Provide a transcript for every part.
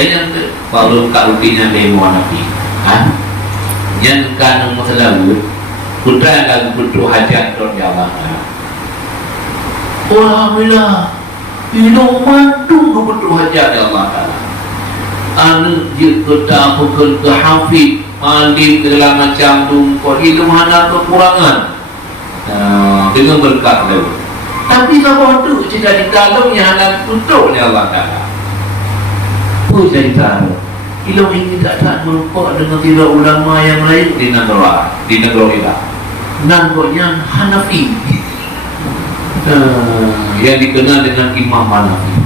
Saya baru kat rutinya demo Nabi. Yang kan masalah putra lagu putu hajat don Allah. Alhamdulillah. Hidup mantu putu hajat Allah Taala. Anu dia kata pukul ke hafid mandi segala macam tu kau hidup hana kekurangan dengan berkat lalu. Tapi siapa tu jika di dalam yang hana tutupnya Allah Taala. Apa cerita? Ilmu ini tak merupakan dengan tidak ulama yang lain di negara kita. Nampaknya Hanafi yang dikenal dengan Imam Hanafi.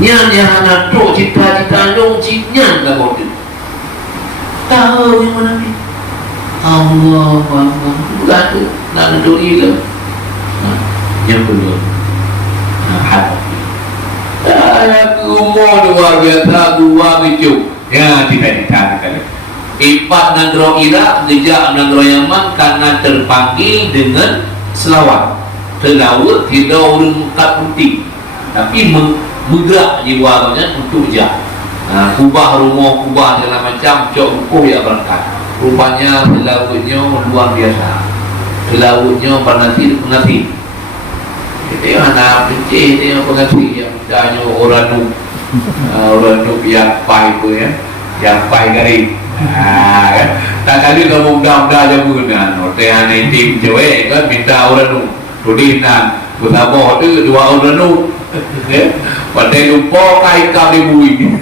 Nyan yang hana tu cita-cita dong nyan tak kau tu. Tahu yang mana ni? Allah bukan tu nak doi lah. Yang kedua Hanafi. Aku umur luar biasa dua bicu. Ya cita-cita kali. Ipat negara Iraq, sejak negara Yaman karena terpanggil dengan selawat. Selawat tidak urung kat putih, tapi bergerak jiwanya untuk jah. Kubah rumah, kubah segala macam, cok rukuh ya berangkat. Rupanya selawatnya luar biasa. Selawatnya penati. Dia anak kecil dia pengasih yang mudahnya orang nuk yang pai tu ya, yang pai garing. Kan? Tak kali kalau mudah-mudah je pun kan. Teh anak tim cewek kan minta orang nuk tudinan bertabah tu dua orang nuk. Pandai lupa kai kau di bui.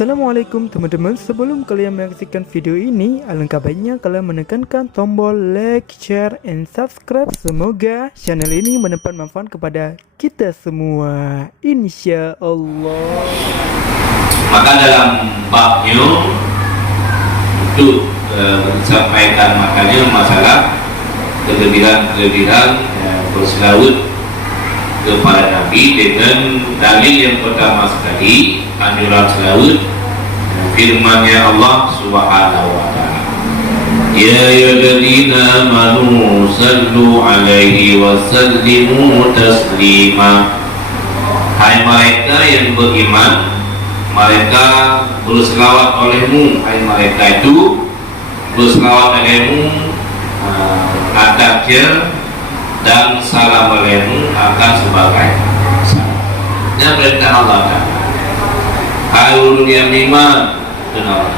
Assalamualaikum teman-teman, sebelum kalian menyaksikan video ini, alangkah baiknya kalian menekankan tombol like, share, and subscribe. Semoga channel ini mendapat manfaat kepada kita semua, insya Allah. Maka dalam babnya untuk menyampaikan makanya masalah kelebihan berselawat kepada Nabi dengan dalil yang pertama sekali anjuran selawat firman-Nya Allah Subhanahu wa taala. Ya ayyuhalladzina amanu sallu alaihi wa sallimu taslima. Hai mereka yang beriman, mereka berselawat olehmu. Hai mereka itu berselawat olehmu adabnya dan salam olehmu akan sebagai salam. Ini perintah Allah Taala. Hai ulun yang beriman, dengar.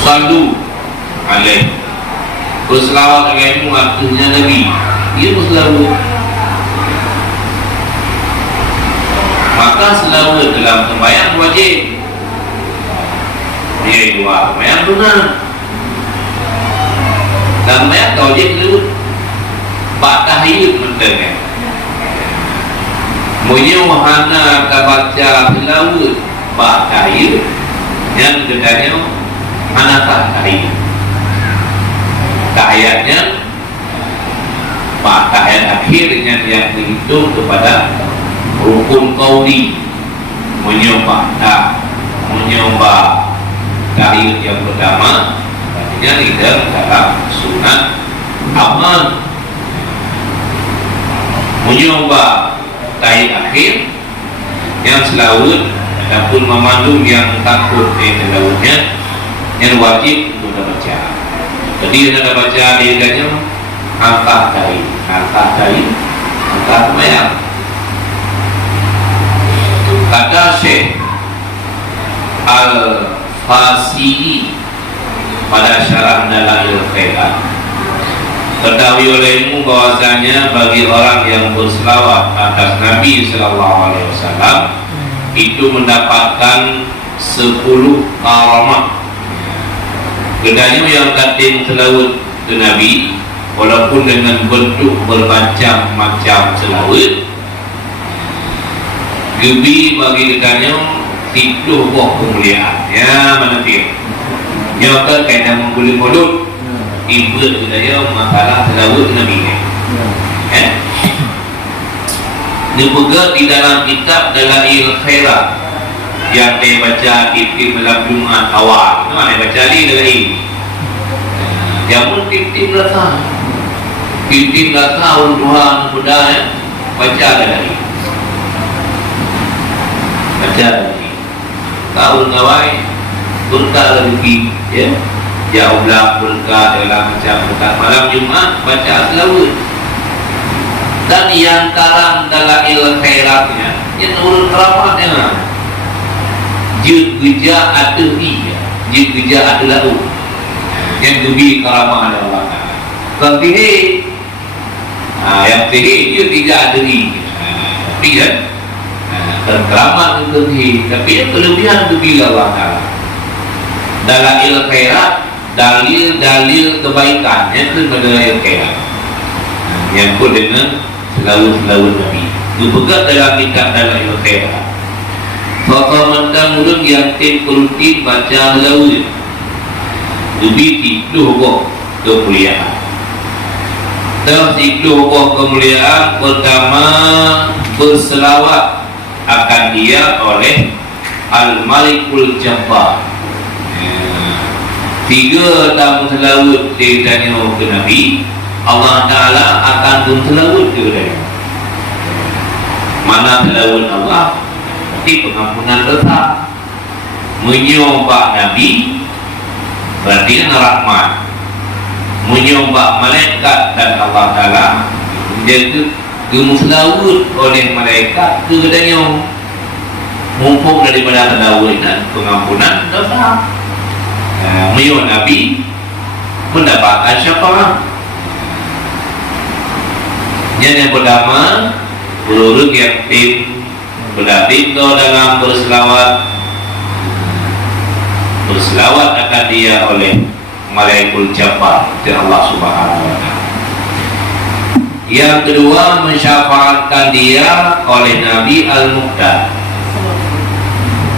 Sallu alaih. Berselawat olehmu artinya Nabi. Dia berselawat. Maka selawat dalam sembahyang wajib. Dia dua sembahyang sunat. Dan sembahyang wajib dulu. Pak tahiyud mendengar. Munyo wahana kabaca selawat Pak tahiyud yang kedanya mana tahiyud. Tahiyatnya Pak tahiyat akhirnya yang dihitung kepada rukun qauli. Munyo tahiyud yang pertama artinya tidak dalam sunat amal. Menyoba tahiyat akhir yang selawat ataupun memandung yang takut selawatnya yang wajib untuk baca. Jadi yang ada baca diadanya angkat semayang. Kata Syekh Al-Fasili pada syarah Dalail Khairat, ketahui olehmu bahwasanya bagi orang yang berselawat atas Nabi Sallallahu Alaihi Wasallam itu mendapatkan 10 karamat. Kedanya yang katin selawat ke Nabi, walaupun dengan bentuk bermacam-macam selawat, gebi bagi kedanya 7 buah kemuliaan. Ya mana dia? Yang kaitan mengguli mulut. Ibu saya masalah selawat Nabi ni. Dia juga di dalam kitab Dalail Khairat yang saya baca tim dalam Jumaat awal. Mana baca ni Dalail. Jamun tim rasa. Tim rasa Tuhan budaya baca Dalail. baca lagi. Tahu ngawai berkah lagi ya. Ya Allah berkah dalam macam berkah malam Jumat baca selawat. Dan yang karam dalam khairatnya yang nurul keramatnya jud geja ada iya jud geja ada lalu yang dubi karamah ada Allah kan tihe yang tihe dia tidak ada i tapi kan keramat itu tihe tapi yang kelebihan dubi Allah Ta'ala dalam khairat dalil kebaikan yang kepada khairat yang pun dengan selawat Nabi dipegang dalam kitab dalam khairat. Faka mandang ulun yang tim kulti baca selawat dubiti duh kemuliaan. Dan itu kemuliaan pertama berselawat akan dia oleh Al-Malikul Jabbar. Tiga tamu selawat ditanya ke Nabi, Allah Ta'ala akan berselawat ke dia. Mana selawat Allah? Berarti pengampunan dosa. Menyembah Nabi berarti rahmat. Menyembah malaikat dan Allah Ta'ala menjaga gemuslawut oleh malaikat kepadanya mumpung daripada selawat dan pengampunan dosa. Menyembah Nabi mendapatkan syafaat. Yang pertama berurut yang tim berlatih dalam berselawat akan dia oleh Malaikul Jabbar dari Allah Subhanahu wa Ta'ala. Yang kedua mensyafaatkan dia oleh Nabi Al-Muqtad.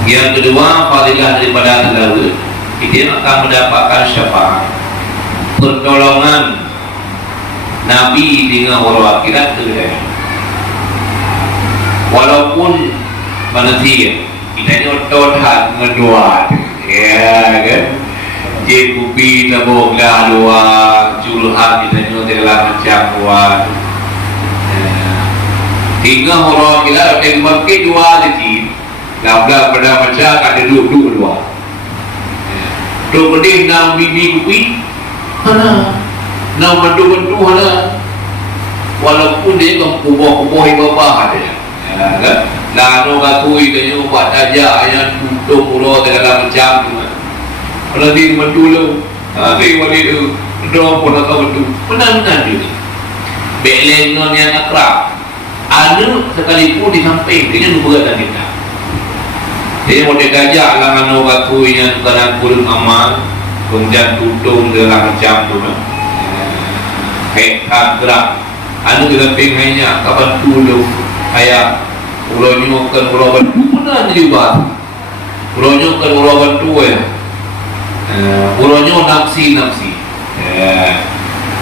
Yang kedua fadilah daripada selawat dia akan mendapatkan syafaat pertolongan Nabi dengan orang akhirat itu. Walaupun manusia kita ni otot hat dengan doa ya kan je kupi tabok lah doa curhat kita ni dalam macam buat hingga orang kita ada pakai doa lagi labla pada macam ada duduk doa tu pedih nak bibi kupi mana nak bantu mana walaupun dia kan kubah ibabah ada kan lalu katui dia buat tajak yang tutup pulau dalam macam tu kalau dia bantu lu dia wali tu doa pun nak bantu benar-benar dia belen non yang akrab ada sekalipun di samping dia berat kita dia mau dikajak lah anu katui yang kadang kurang amal kemudian tutup dalam macam tu kayak gerak anu kita pengennya kapan dulu kayak pulau nyokan pulau bantu mana jadi buat pulau nyokan pulau bantu ya pulau nyok nafsi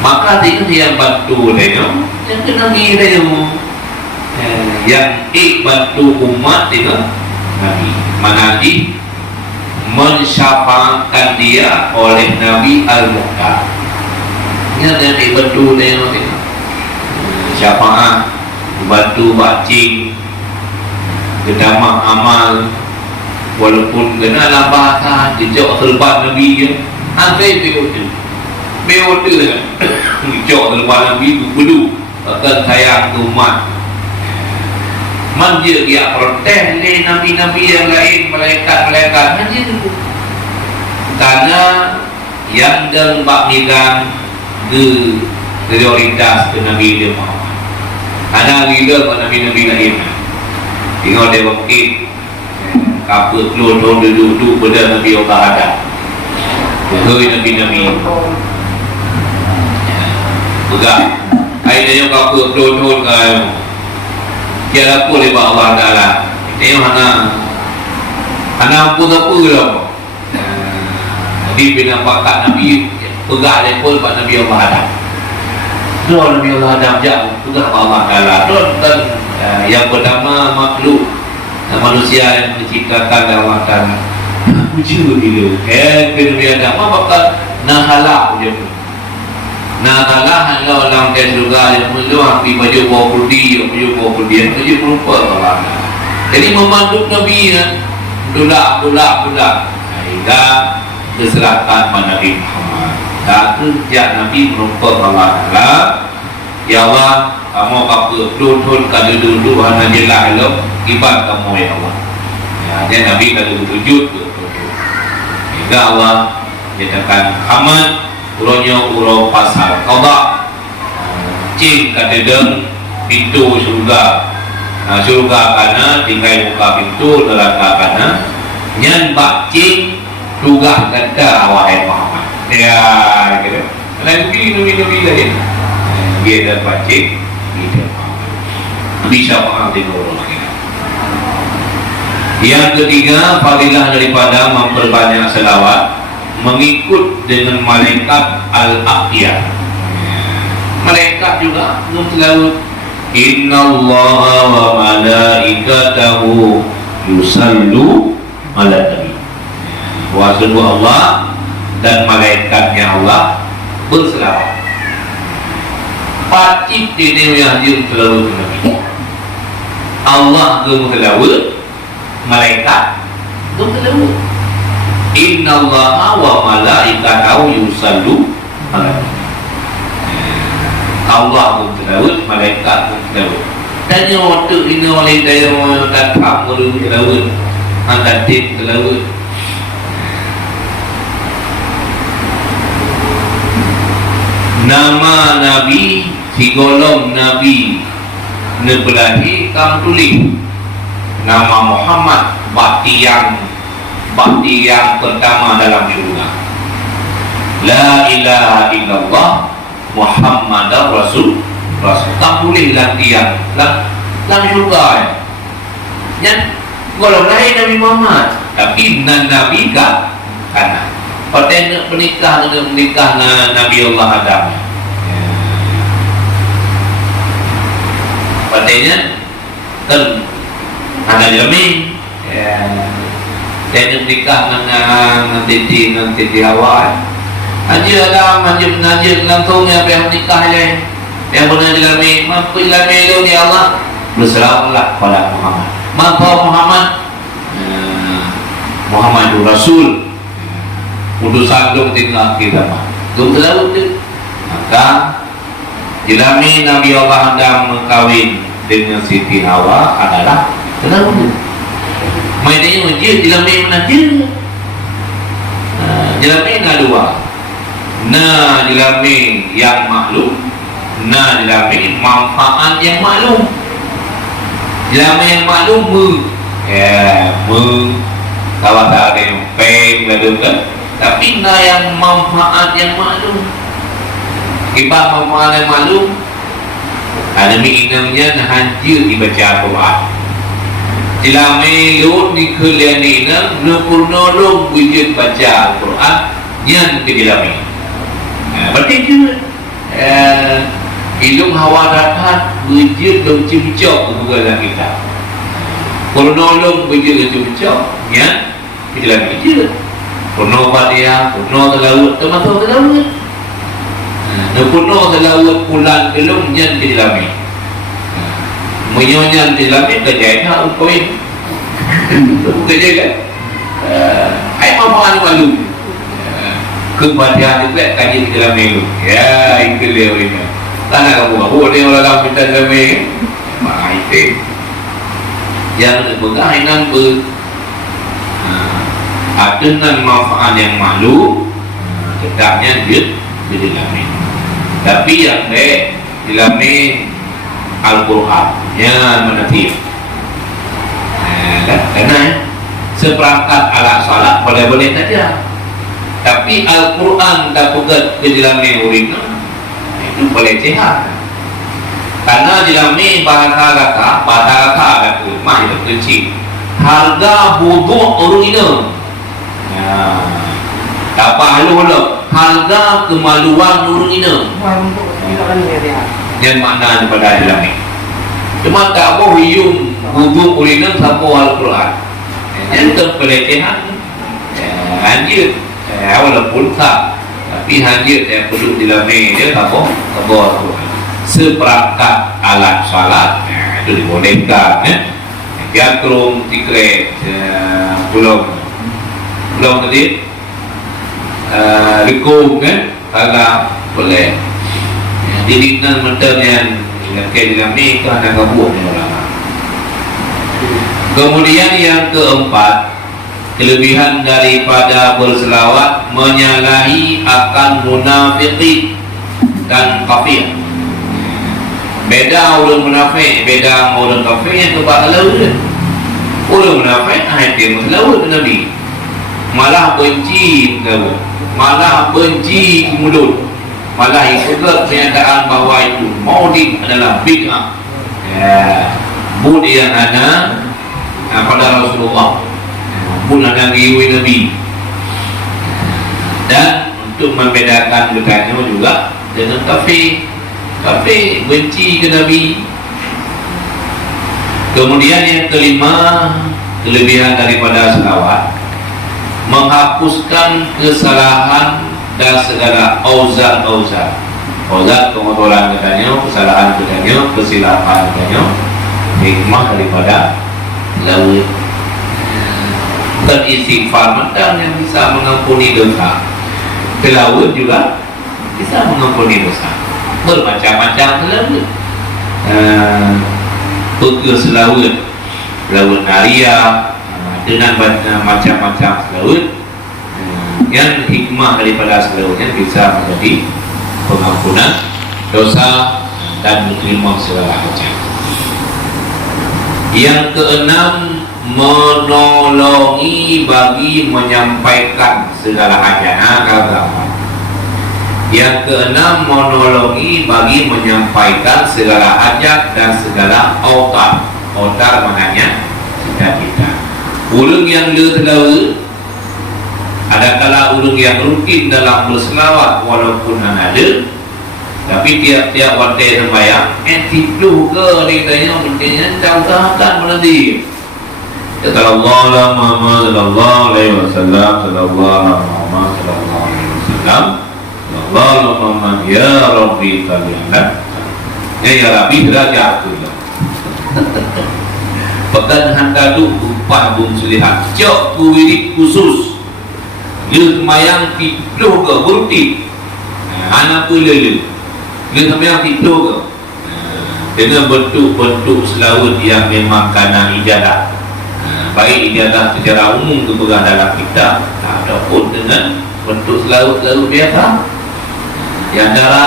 maka dia yang bantu dia yang kena dia yang bantu umat dengan Nabi manadi mensyafaatkan dia oleh Nabi Al-Muqtad yang bantu dia syafaat bantu bacing kedamah amal walaupun kena lah bahasa jejak serban Nabi je angkai beotu kan jejak serban Nabi bedu akan sayang umat manja dia protes oleh Nabi-Nabi yang lain malaikat-malaikat manja tu karena yang dan bakmikan ke prioritas ke Nabi dia Muhammad ada gila pada Nabi-Nabi lain tengok dia bangkit kapal keluar duduk pada Nabi Allah ada berhoi Nabi-Nabi pegang air dia kapal keluar dia laku oleh Allah Ta'ala tengok hana ampun apa lah Nabi bin Nampakat Nabi pegang dia pun pada Nabi Allah ada doa Nabi Allah Adam jauh juga Allah Ta'ala dan yang pertama makhluk manusia yang diciptakan oleh Allah Ta'ala puji dia Nabi Adam bakal nahalah je nahalah kalau orang ke surga yang perlu ambil baju bawah putih baju bawah putih itu je merupa Allah Jadi memandu Nabi ya, budak hingga keserahkan pada Nabi Muhammad. Dan kerja Nabi merupakan Allah Ta'ala. Ya Allah, kamu apa duduk kada duduk hanya jelah lo ibadah kamu ya Allah. Ya, dia Nabi kada sujud hingga Allah nyatakan Muhammad uronya uro pasal qada cing kada deng pintu surga. Surga kana tinggal buka pintu neraka kana nyan bakcing tugah kata wahai Muhammad. Ya gitu. Nabi lain. Dia dan bakcing dia bisa mengerti orang ini. Yang ketiga, fadilah daripada memperbanyak selawat mengikut dengan malaikat al-aqiyah. Malaikat juga menselawat. Innallaha wa malaikatahu yusallu ala nabi. Wa Allah dan malaikatnya Allah berselawat. Pacit ini yang dia selawat nabi. Allah berselawat, malaikat berselawat. Innallaha wa malaikatahu yusallu ala nabi. Allah pun terlalu, malaikat pun terlalu. Tanya waktu ini oleh daya datang baru terlalu, anda tim terlalu. Nama Nabi, si golong Nabi nebelahi kamu tulis nama Muhammad bakti yang pertama dalam syurga. La ilaha illallah Muhammadar Rasul. Tak boleh latihan lang syurga yang golong lain Nabi Muhammad, tapi Nabi kan kanan. Patutnya menikah dengan Nabi Allah Adam. Patutnya kan ada jamin. Dan menikah dengan Titi Hawa. Haji Adam, Haji langsung yang menikah lain. Yang benar dilami, mampu dilami itu ni Allah. Berselawatlah pada Muhammad. Mampu Muhammad Rasul. Utusan dong tinggal kita mah. Dong selawat tu. Maka dilami Nabi Allah Adam mengkawin dengan Siti Hawa adalah selawat. Mainnya majid dilami menajir. Dilami dua. Dilami yang maklum, dilami manfaat yang maklum. Dilami yang maklum kawasan yang peng lalu kan. Tapi yang manfaat yang maklum. Ibah manfaat yang maklum. Ada minumnya hancur dibaca Al-Quran. Dilami lut ni kuliah ni nolong wujud baca Al-Quran yang dilami. Berarti juga hidung hawa dapat wujud dan cipcok kebugalan kita. Kalau nolong wujud dan cipcok yang dilami juga. Penuh Fatihah, penuh telawut, termasuk telawut. Penuh telawut pulang kelum yang dilami. Menyonya dilami kerja hak ukoin. Kerja kan? Hai mama malu. Kepada juga kaji dilami lu. Ya, itu dia ini. Tanah kamu boleh orang minta dilami. Mak itu. Yang berkaitan dengan manfaat yang malu, tetapnya dia dilami. Tapi yang baik dilami Al-Quran yang menatif. Karena seperangkat alat salat boleh-boleh saja. Tapi Al-Quran tak bukan dilami urina itu boleh sehat. Karena dilami bahasa kata ada mah itu kecil. Harga butuh urina. Tak perlu harga kemaluan urina. Yang makna daripada dilami. Cuma tak boleh hium butuh urina sampai Al-Quran. Yang pelecehan lanjut. Walaupun tak, tapi hanya yang perlu dilami dia tak seperangkat alat salat itu dibolehkan. Biakrung Tikret pulau tadi Rikung kan agak boleh didiknan menternya kayak dinamik karena kabur orang. Kemudian yang keempat, kelebihan daripada berselawat menyalahi akan munafiqin dan kafir. Beda orang munafik, beda orang kafir yang kebal laut. Orang munafik hati laut Nabi. Malah benci laut. Malah benci mulut. Malah ikut pernyataan bahawa itu maulid adalah bid'ah. Bud yang ada pada Rasulullah. Bud ada riwayat Nabi. Dan untuk membedakan dekatnya juga dengan kafir. Tapi benci ke Nabi. Kemudian yang kelima, kelebihan daripada selawat menghapuskan kesalahan dan segala auzar kemotoran katanya, kesalahan katanya, kesilapan katanya. Hikmah daripada laut beristighfar mentang yang bisa mengampuni dosa. Ke laut juga bisa mengampuni dosa. Bermacam-macam laut. Pergi selaut, laut Naria, dengan macam-macam laut. Yang hikmah daripada selautnya bisa menjadi pengampunan dosa dan menerima segala macam. Yang keenam, menolongi bagi menyampaikan segala hajat agama. Yang keenam, menolongi bagi menyampaikan segala hajat dan segala autar. Autar maknanya cita-cita. Ulung yang terlalu ada kala ulung yang rutin dalam berselawat walaupun ada, tapi tiap-tiap waktu sembahyang tidur ke ditanya pentingnya tahu-tahukan menanti. Sallallahu Muhammad sallallahu alaihi wasallam, sallallahu Muhammad sallallahu alaihi wasallam. Allahumma ya Rabbi kalian ya Rabbi derajatullah. Pekan handadu upah bung sulihat cok kuwirik khusus dia semayang tidur ke berhenti anak tu lele dia semayang tidur ke dengan bentuk-bentuk selawat yang memang karena ijadah, baik ijadah secara umum kepegang dalam kitab ataupun dengan bentuk selawat-selawat biasa. Di antara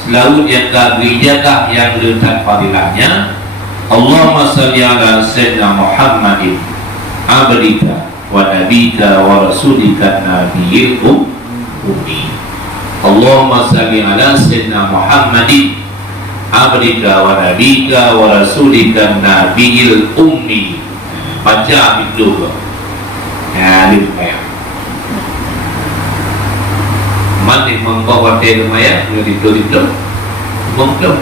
selawat yang tak berijadah yang letak fadilahnya, Allahumma salli ala sayyidina Muhammadin abdika wa nabika wa rasulika nabiyil ummi. Allahumma salli ala sayyidina Muhammadin abdika wa nabika wa rasulika nabiyil ummi. Baca itu ya dibayar mandi membawa teh maya itu mengklum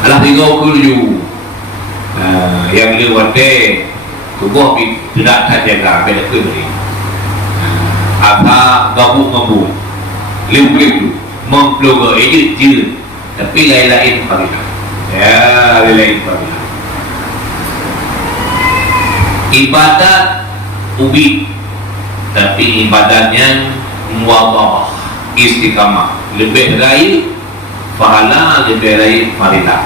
alah tiga kulu yang lewat teh tubuh tidak terjaga beda kiri apa gabung liu mengklum edit tapi lain-lain fadilah ya lain fadilah. Ibadat ubi tapi ibadatnya muwadhabah istiqamah, lebih baik pahala, lebih baik fadilah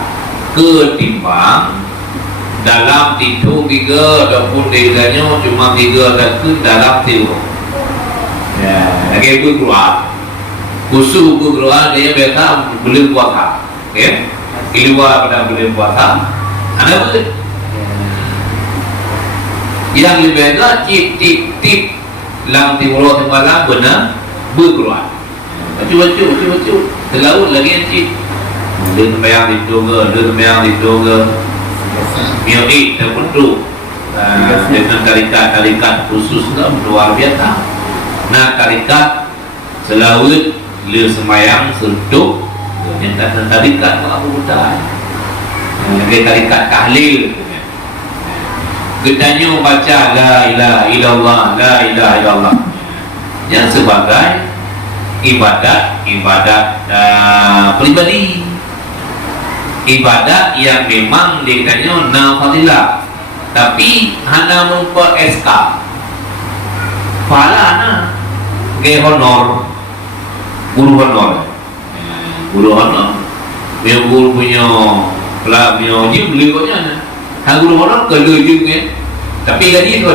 ketimbang dalam tidur 3 ataupun desanya cuma 3 dakik dalam tidur ya lagi keluar khusus keluar dia mereka boleh puasa ya keluar pada boleh puasa ada boleh yang lebih baik tip lang timur malam benar berkeluar baca terlalu lagi yang cip dia sembahyang di toga milik terbentuk dengan tarikat khusus luar biasa. Nah tarikat selawat le sembahyang sentuh yang tarikat apa buta tarikat tahlil Getanya membaca la ilaha illallah, la ilaha illallah yang sebagai ibadat pribadi, ibadat yang memang dikatanya nafadilah Tapi hana memper SK pala na ke honor guru honor guru punya pelak punya jim beli kau nya hang guru honor ke le jim ke tapi gaji tu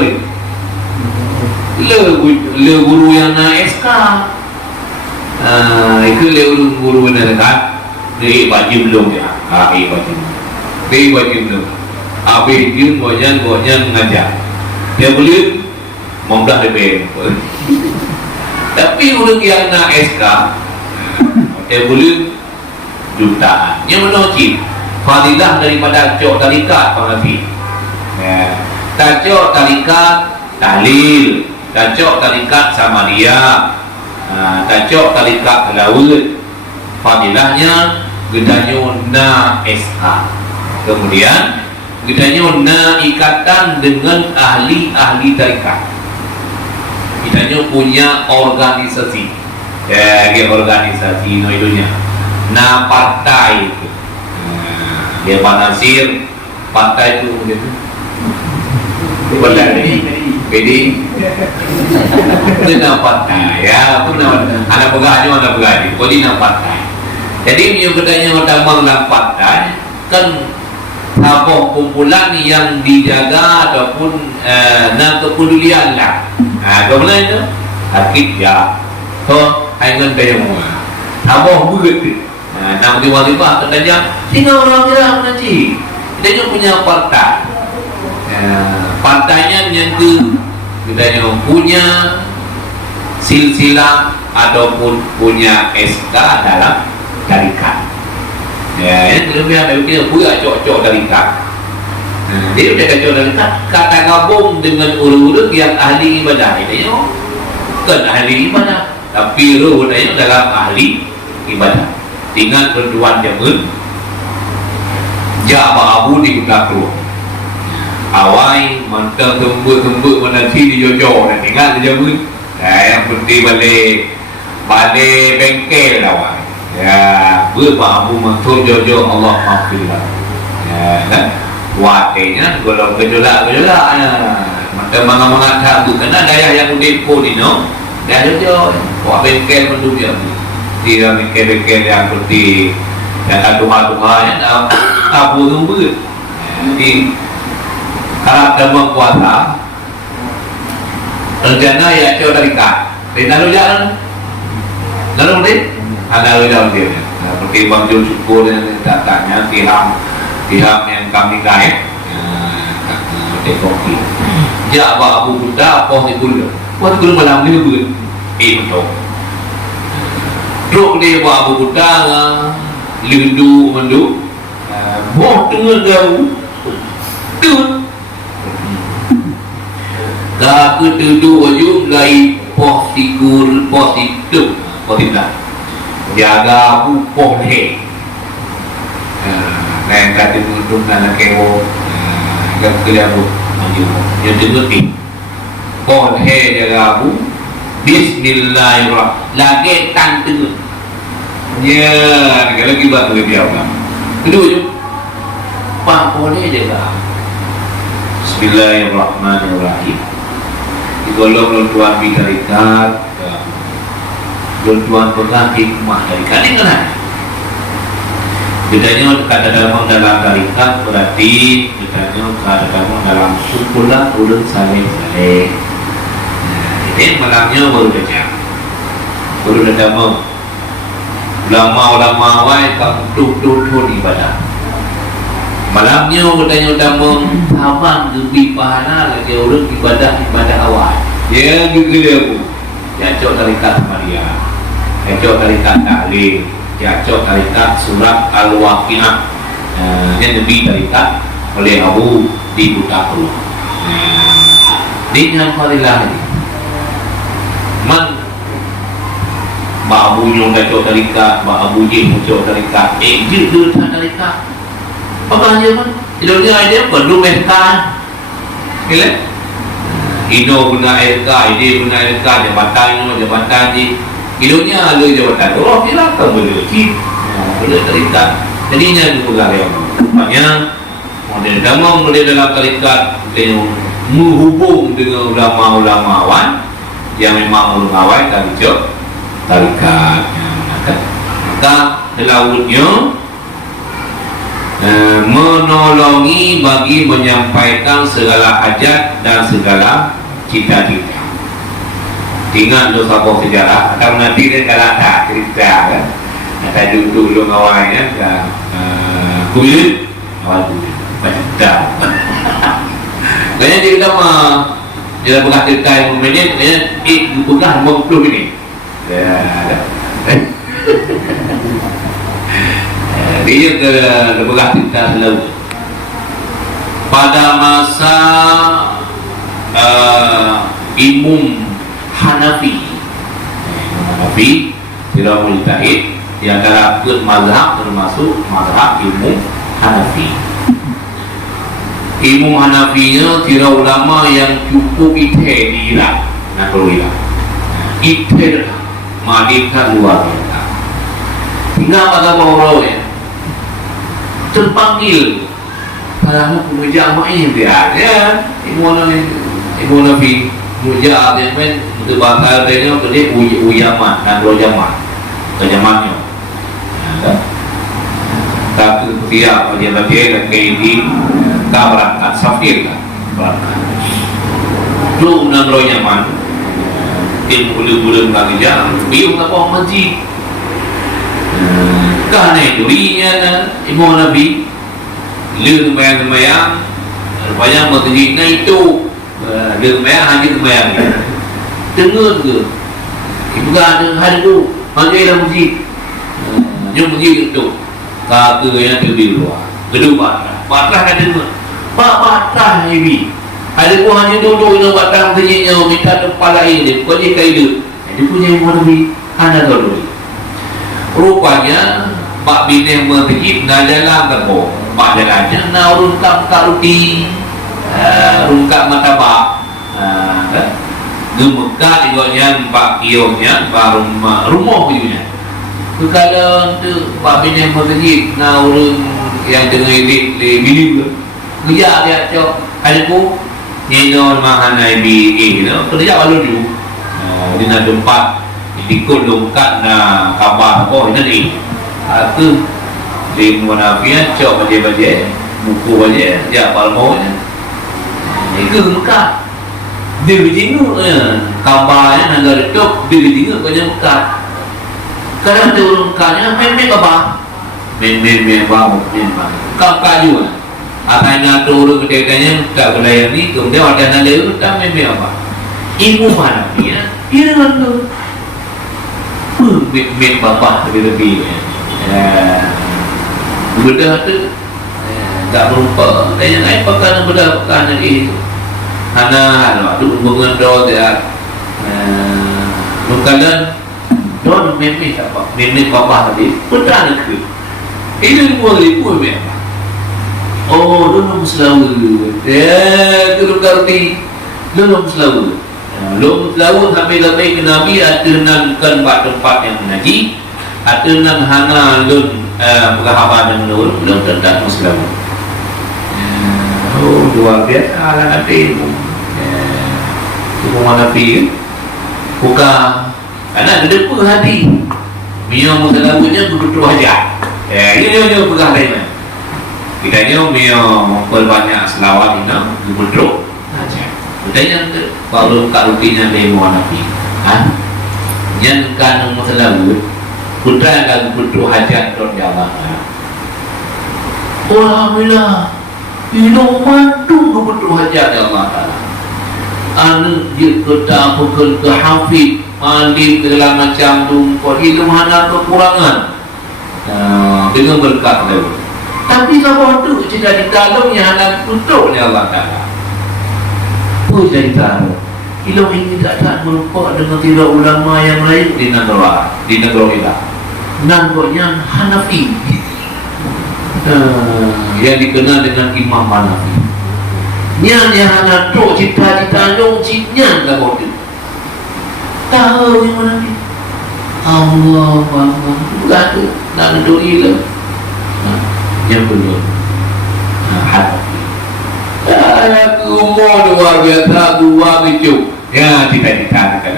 le guru yang na SK itu le guru benar kan dia wajib belum ya wajib belum habis dia gojan ngajar dia beli membelah DPM tapi orang yang na SK dia beli jutaan yang menocik fadilah daripada cok tarikat pengerti cok tarikat tahlil cok tarikat sama dia cok tarikat laut fadilahnya gedanyo na SK kemudian gedanyo na ikatan dengan ahli-ahli tarikat gedanyo punya organisasi organisasi no itunya na partai itu dia panasir partai itu gitu PD itu na partai ya pun ada pegaji kodi na partai jadi yang bedanya utama dalam partai kan apa kumpulan yang dijaga ataupun na kepedulian lah bagaimana itu hakik ya so hanya kaya semua apa begitu nak tiba-tiba katanya tinggal orang bilang nanti dia punya partai partainya yang kita punya silsilah ataupun punya SK dalam tarikat yang lebih ada kita buat cocok tarikat dia udah cocok tarikat kata gabung dengan urut-urut yang ahli ibadah ini bukan ahli ibadah tapi urutnya dalam ahli ibadah tinggal berduaan jamun jaba abu di keluar awai mantap tembuk menanti di jojo dan tinggal di jamun yang penting balik bengkel awai ya berapa abu mantul jojo Allah maafkanlah ya watenya golong gejolak mantap mengangkat tu karena daya yang depo ni no dah jojo wah bengkel mendunia dia bengkel yang seperti yang aduha-aduha yang abu tembuk jadi harap damang kuasa rencana ya coba tarikat lalu jalan lalu deh ada dalam dia seperti Bang Jul Syukur yang datanya pihak yang kami kait kopi ya Abu Buddha apa ni gula buat gula malam ni gula betul truk dia Abu Buddha lindu mendu boh tengah jauh tu tak kedua lagi positif jaga bupoh he yang kata untuk anak kewo yang kerja bu yang dengetin poh he jaga bu bismillahirrahmanirrahim lagi tante ya kalau kita boleh biarkan kedua tu pak poh he jaga bismillahirrahmanirrahim digolong tuan bidarikat tuan pegang hikmah dari kandungan bedanya kata dalam tarikat berarti bedanya kata dalam kumpulan ulun saleh ini malamnya baru datang ulama wai kang tuh ibadah malamnya bedanya utama abang gebi pahala lagi ulun ibadah awal ya gitu dia bu ya cok tarikat Maria cok tarikat tahlil cok tarikat surat al-waqi'ah yang lebih tarikat oleh Abu di Butakru dengan fadilah ini man Mbak Abu nyong cok tarikat Mbak Abu jih cok tarikat jil tarikat apa aja man hidupnya aja perlu mehkan gila Ino guna RK, ide guna RK, jabatan di hidupnya ada jabatan. Oh, kira kan boleh sih, boleh cerita. Jadinya juga yang banyak Model agama boleh dalam tarikat menghubung dengan ulama-ulamawan yang memang mengawal tarikat. Maka lautnya menolongi bagi menyampaikan segala hajat dan segala cita-cita. Ingat lu sabuk sejarah atau nanti dia kalau tak cerita kan, ada dulu ngawalnya kulit awal kulit macam kayaknya dia kata dia bekas cerita yang menit bekas 50 minit dia ke bekas cerita selalu pada masa Imam Hanafi tidak mujtahid di antara mazhab termasuk mazhab Imam Hanafi. Imam Hanafinya kira ulama yang cukup ite di Irak, Negara Irak. Ite madita luar biasa. Hingga pada orang ya terpanggil para pengujamak ini dia Imam Hanafi muja dia main untuk bakal dia kerja uyaman dan rojaman kejamannya. Tak dia dan KD berangkat safir kan berangkat lu nang rojaman tim bulan lagi jalan biung apa masjid karena durinya dan Imam Nabi lu bayang rupanya masjidnya itu dia bayang haji bayang dengar ke ibu ada hari tu masjid dalam masjid yang masjid itu kata yang di luar kedua batrah kan dengar batrah ini ada pun hanya duduk dengan batrah masjidnya minta kepala ini kau ni kaidu dia punya Imam Nabi anda tahu dulu rupanya Pak Bine masjid nak jalan tepuk Pak jalannya nak rungkap roti rungkap martabak gemekat ikutnya Pak Kiongnya Pak rumah punya kalau tu Pak Bine masjid nak urun yang tengah edit di video kerja dia cok ada pun nyenon mahan IBA kerja lalu dulu di nak tempat ikut longkat na kabar ini ni aku di Munafian cok baca-baca buku baca dia palmonya itu dekat dia berjinguk kabarnya negara itu dia berjinguk banyak dekat kadang dia urungkannya main-main apa main kakak juga atanya turun kedekannya tak berlayar ni kemudian ada nada tak main-main apa ibu mana dia dengan tu main bapak lebih-lebih benda tu tak berupa dan yang lain pakai benda-benda dari Hana waktu hubungan doa dia nukalan doa mimpi apa mimpi bapa tadi putra negeri ini ribu apa oh dulu Selawu dulu karti dulu Selawu sampai ke Nabi ada nangkan tempat yang mengaji ada nang hana lun berhabar dengan belum tentang Selawu oh luar biasa lah nanti Imam Hanafi buka karena ada depa hati Mio musalabunya begitu aja ini dia pegang lain kita ni Mio memperbanyak selawat ini begitu aja kita yang kalau kat rutinya dari Imam Hanafi yang kan musalabu putra yang begitu hajat don Allah alhamdulillah hidup mantu begitu hajat Allah Ta'ala anu dia kata bukan ke hafid mandi segala macam tu kau hidup hana kekurangan dengan berkat tu tapi siapa tu jika dikalung yang hana tutup oleh Allah Ta'ala apa cerita hidup ini tak merupakan dengan tidak ulama yang lain di negara Irak namanya Hanafi yang dikenal dengan Imam Hanafi yang hanya tu cita-cita dong citnya tak boleh tahu yang mana ni Allah bukan tu nak duduk gila yang kedua Hanafi. Umur luar biasa, dua bicuk. Ya, cita-cita kan.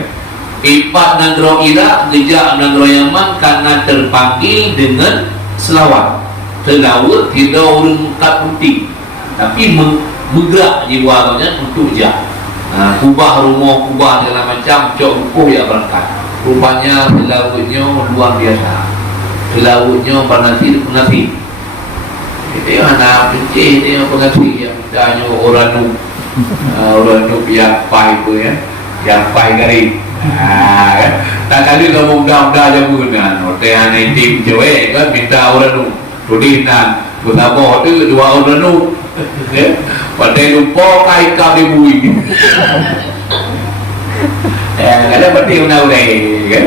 Ipat negara Irak, gejak negara Yaman karena terpanggil dengan selawat. Selawat tidak orang kat putih, tapi bergerak jiwanya untuk jah. Kubah rumah, kubah segala macam, cok rukuh ya berangkat. Rupanya selawatnya luar biasa. Selawatnya pengasih. Itu anak kecil ni pengasih yang tanya orang nu yang pai tu ya, yang pai garing. Tak kali kamu muda aja bukan. Orang yang tim cewek kan minta orang nu, tudinan, betapa tu dua orang nu. Pandai lupa kai kau di bui. Ada berarti una ulai kan?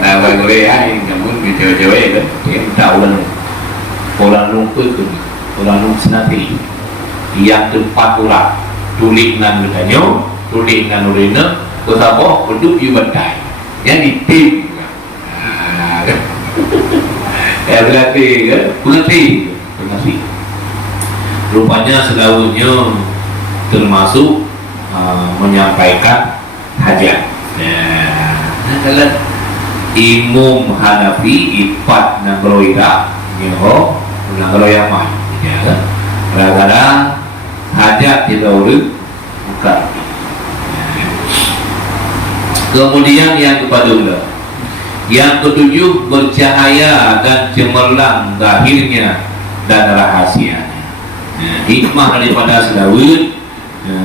Nah, bagi ulai ai namun cewek-cewek kan, dia minta orang lumpur tu, orang lumpur senati. Yang tempat orang tulis nan bertanya, tulis nan urina, betapa penduduk you badai. Yang di tim. Berarti kan? Pengerti. Rupanya selawatnya termasuk menyampaikan hajat. Kalau Imam Hanafi ipat negara Irak, nyoh negara Yaman, ya kan? Kadang-kadang hajat tidak urut bukan. Kemudian yang kepadanya, yang ketujuh bercahaya dan cemerlang zahirnya dan rahasianya. Hikmah daripada selawat,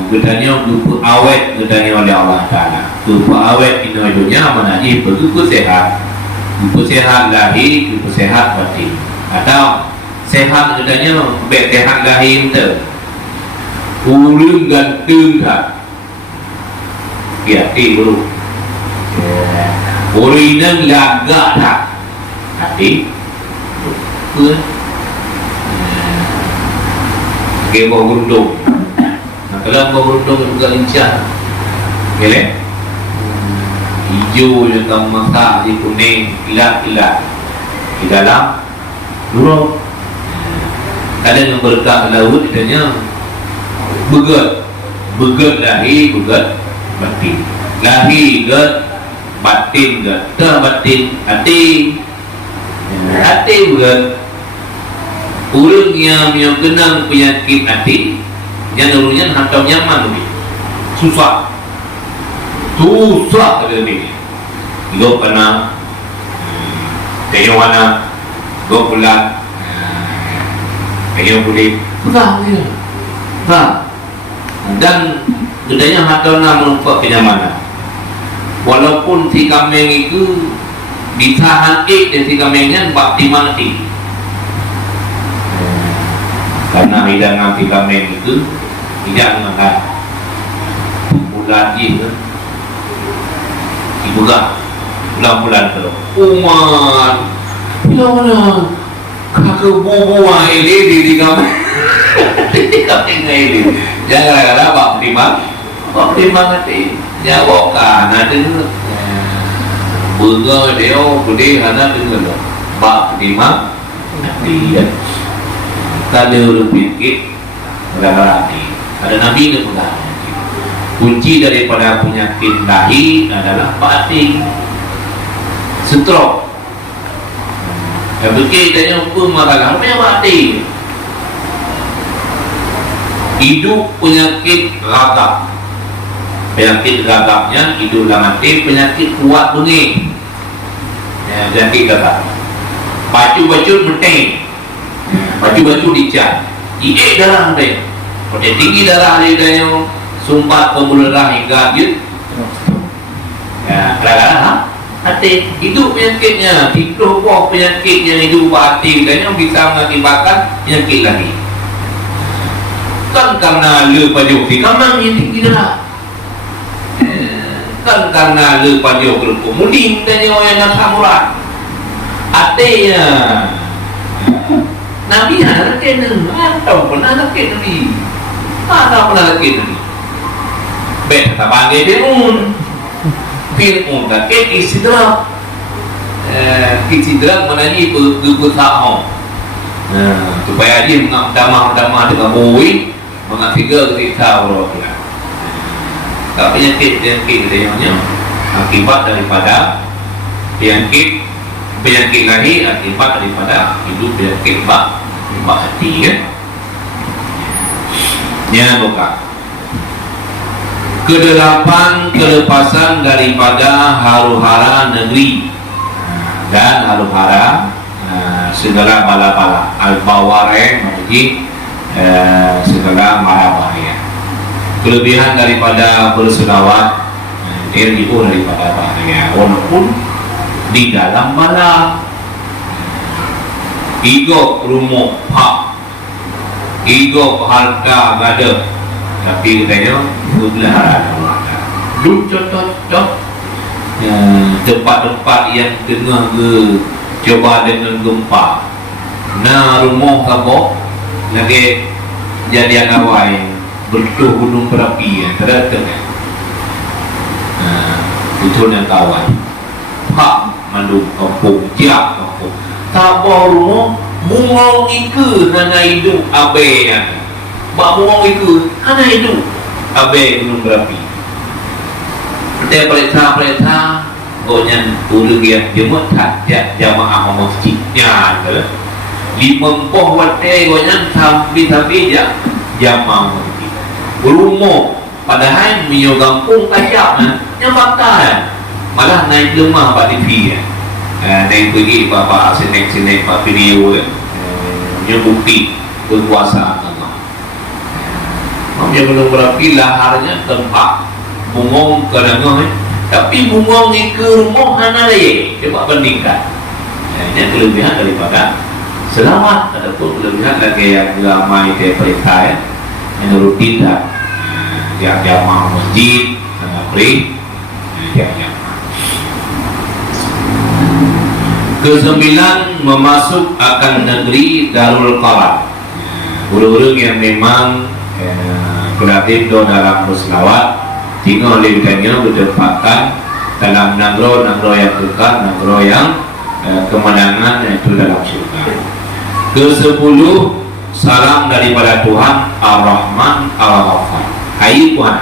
gedanya berupa awet gedanya oleh Allah Taala. Berupa awet di dunia mana ini berupa sehat lahir, berupa sehat batin. Atau sehat gedanya sehat lahir tu, ulun gantung tak, ya tiru. Orinan lagak tak, hati, pun. Bawah berundung. Kalau bawah berundung juga lincah. Boleh? Hijau yang kamu masak, di kuning, ilat. Di dalam luruk. Kadang yang berkah laut ditanya begat lahir, begat batin. Lahir begat, batin begat. Tak batin, hati begat. Orang yang kena penyakit hati, yang dulunya hantam nyaman lebih susah ada ni. Lo kena kayu warna, lo bulan kayu kulit, susah dia. Dan gedanya hantam merupakan kenyamanan. Walaupun si kambing itu ditahan dan si kambingnya bakti mati. Karena hidangan vitamin itu tidak mengenai bulan itu dibuka bulan-bulan itu umat bila mana kakak bobo ini di kami ini jangan gara-gara bak terima ngerti nyawakan ada burger dia gede ada dengar bak terima ngerti ya. Ada orang pikir berarti ada Nabi yang mengatakan kunci daripada penyakit lahir adalah batin, stroke. Yang fikir tanya hukum masalah apa yang batin? Hidup penyakit ragam. Penyakit ragamnya hidup dalam mati, penyakit kuat bunyi. Penyakit ragam. Baju menteng. Baju dicat, iik darah dia. Kalau tinggi darah dia, sumpat pembuluh darah hingga gitu. Ya, kadang-kadang hati hidup penyakitnya, hidup penyakitnya hidup hati dia bisa mengakibatkan penyakit lagi. Kan karena lupa joki, kamang yang tinggi darah. Kan karena lupa joki, kemudian dia yang nak samurai. Hatinya. Nabi ada kena, atau pernah ada kena ni, ada pernah kena ni. Bet tak panggil Fir'aun tak kena istidrak mana ni bertahun. supaya dia damah dengan bui mengatiga ketika Allah. Tak penyakit katanya akibat daripada penyakit lahir akibat daripada hidup penyakit bak hati kan. Ya bukan. Kedelapan, kelepasan daripada haru-hara negeri dan haru-hara segala bala-bala al-baware maksudnya segala mara bahaya. Kelebihan daripada berselawat terhibur daripada bahaya walaupun di dalam bala. Ego rumah hak, ego harta gada, tapi katanya pelihara Allah. Dulu contoh tempat-tempat yang tengah coba dengan gempa, nah rumah kabok lagi jadi awal bertuh gunung berapi yang terdekat. Itu yang kawan hak mandu kampung jak kampung tabah rumah mungong iku hana hidup abe yang bak mungong iku hana hidup abe gunung berapi. Dia perintah gonyan ulu dia jemut hajat jamaah masjidnya ke limempoh wate gonyan tapi ya jamaah masjid rumah padahal minyo kampung kacap yang bakal malah naik lemah pak TV naik pergi pak sinek pak video yang bukti kekuasaan Allah. Yang belum berapi laharnya tempat bungong kadang tapi bungong ni ke rumah hana lagi. Coba bandingkan. Ini kelebihan daripada selamat ataupun kelebihan lagi yang ramai dia perintah yang rutin dah yang jamaah masjid yang kesembilan memasuk akan negeri Darul Qarar. Orang-orang yang memang kreatif dalam berselawat tinggal lebihnya berdempatkan dalam nagro yang kekal, nagro yang kemenangan itu dalam surga. Ke-10 salam daripada Tuhan Ar-Rahman Al-Ghafar. Hai Tuhan.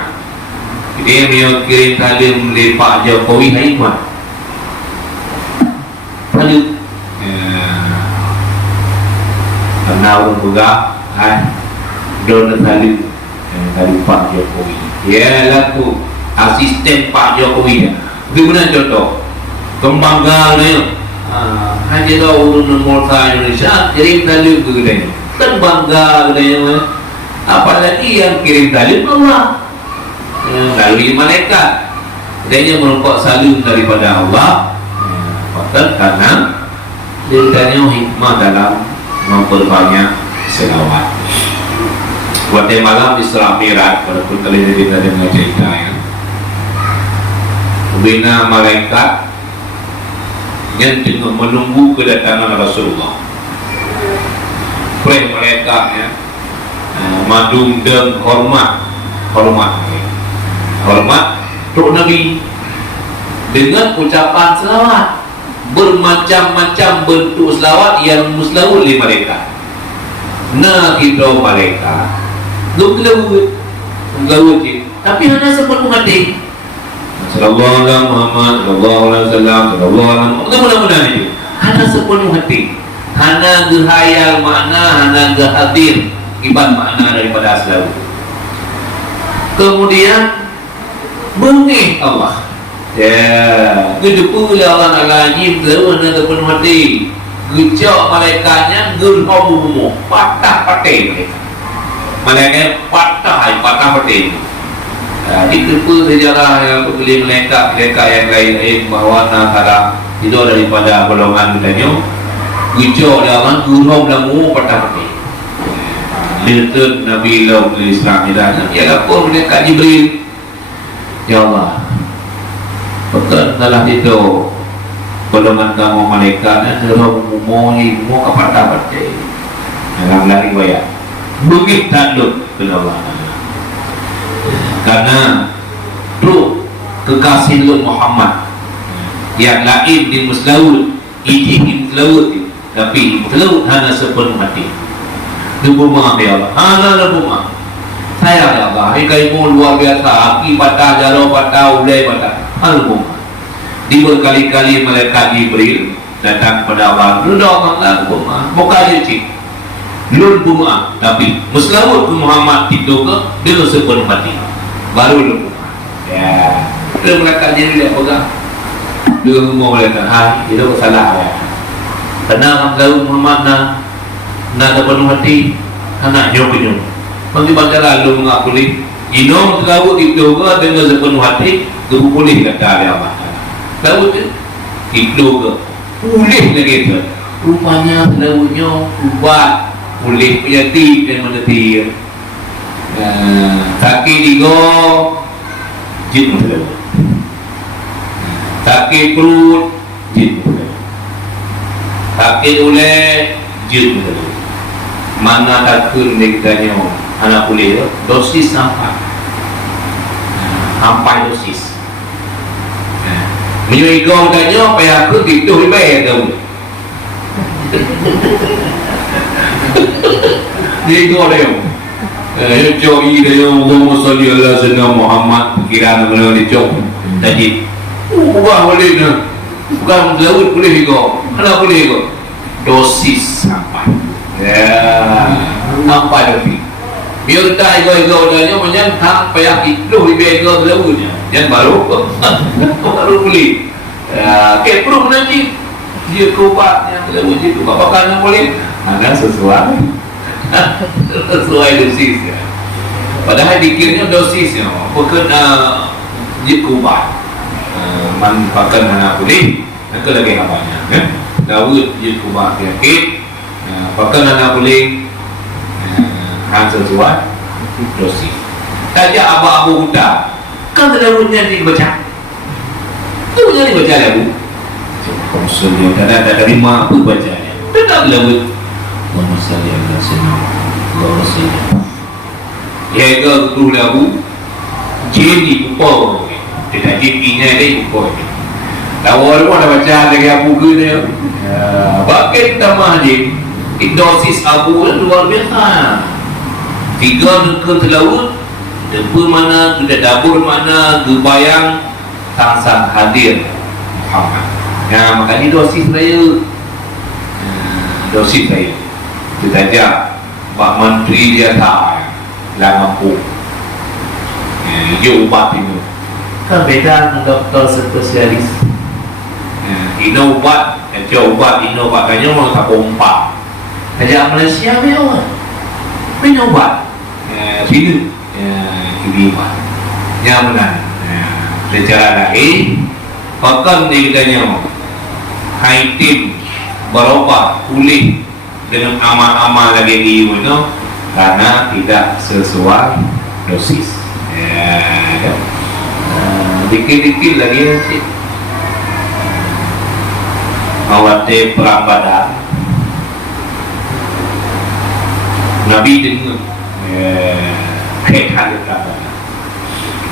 Dia mau kirim salam dari Pak Jokowi. Hai Tuhan. Lalu karena orang pegang donor salam dari Pak Jokowi. Ya laku asisten Pak Jokowi. Bagaimana contoh? Kembanggaan hanya tahu nomor Indonesia kirim salam ke kedai. Kan bangga katanya. Apalagi yang kirim salam Allah melalui malaikat. Katanya merupakan salam daripada Allah. Bahkan karena ceritanya hikmah dalam memperbanyak selawat. Buat malam Isra Mi'raj walaupun kali ini kita dengar cerita ya. Bina malaikat yang tengah menunggu kedatangan Rasulullah. Oleh malaikatnya madung dan hormat untuk Nabi dengan ucapan selawat bermacam-macam bentuk selawat yang muslawat oleh malaikat. Nah kita malaikat gelawut tapi hanya sepenuh hati sallallahu alaihi Muhammad sallallahu alaihi wasallam sallallahu alaihi mudah-mudahan itu hanya sepenuh hati hanya gehayal makna hanya gehadir iban makna daripada asal. Kemudian bengih Allah ya gedepu Allah Al-Ajib lawan sepenuh hati gejak malaikatnya gerhomu patah patih malaikat patah patih. Dikepu sejarah yang berbeli malaikat yang lain bahawa antara itu daripada golongan kita gejak dia orang gerhom lamu patah patih. Lihat Nabi Lau Islam dan ya lapor malaikat Jibril ya Allah betul dalam itu golongan kamu malaikatnya gerhom mau patah patih dalam lari wayang bukit tanduk Allah karena truk kekasih Muhammad yang lain di Muslawud ijih di Muslawud tapi terlalu hana sepenuh hati. Dubuma ya Allah, hana dubuma. Saya ya Allah, ikaimu luar biasa, aki patah, jaro patah, ulai patah, hana dubuma. Di berkali-kali malaikat Jibril datang pada Allah, lu doang lah dubuma, bukan dia cik. Lu dubuma, tapi muslimut ke Muhammad itu ke, dia sepenuh hati. Baru dubuma. Ya, dia malaikat Jibril dia pegang. Dia ngomong malaikat, itu salah ya. Karena kalau Muhammad nak penuh hati, anak nyok. Bagi baca lalu mengakuli, inom terlalu itu ke dengan sepenuh hati, tu boleh kata dia apa? Lalu itu ke, boleh lagi tu. Rupanya terlalu nyok, ubat, boleh penyati dan menetir. Sakit digo, jin terlalu. Sakit perut, jin terlalu. Sakit oleh jin terlalu. Mana takun dia kitanya anak boleh tu dosis sampai dosis menyuai kau tanya apa yang aku tidur lebih tahu dia kau dia jauhi dia Allahumma salli ala sayyidina Muhammad kira nak dia jauh tadi bukan boleh nak bukan laut boleh kau anak boleh kau dosis sampai sampai dosis biar tak ego-ego tanya macam tak payah itu lebih ego terlalu yang baru beli kepru nanti dia kubat yang terlalu itu apakah yang boleh ada sesuai dosis ya. Padahal dikiranya dosisnya bukan dia kubat manfaatkan mana boleh itu lagi namanya kan Dawud dia kubat yakin apakah mana boleh sesuai dosis. Tajak abu-abu buta kan terlalunya dibaca itu punya dibaca lagu konsulnya tak terima apa bacanya tetap lagu konsulnya ya ke tu lagu jadi upau tidak jadinya dia upau awal pun ada baca lagi abu ke dia pakai tambah dia dosis abu luar biasa. Tiga ke laut, debu mana, sudah dapur mana, gebayang tangsang hadir Muhammad. Ya, makanya dosis saya, itu saja. Pak Menteri dia tak, lah mampu. Dia ubat itu. Kan beda dengan doktor spesialis. Ino ubat, ubat ino katanya mau tak pompa. Aja Malaysia memang, menyobat. Sini iman nyaman secara lain bahkan dia haitim berobat pulih dengan amal-amal lagi di mana karena tidak sesuai dosis dikit-dikit lagi sih awate perang Badar Nabi dengar kekal kata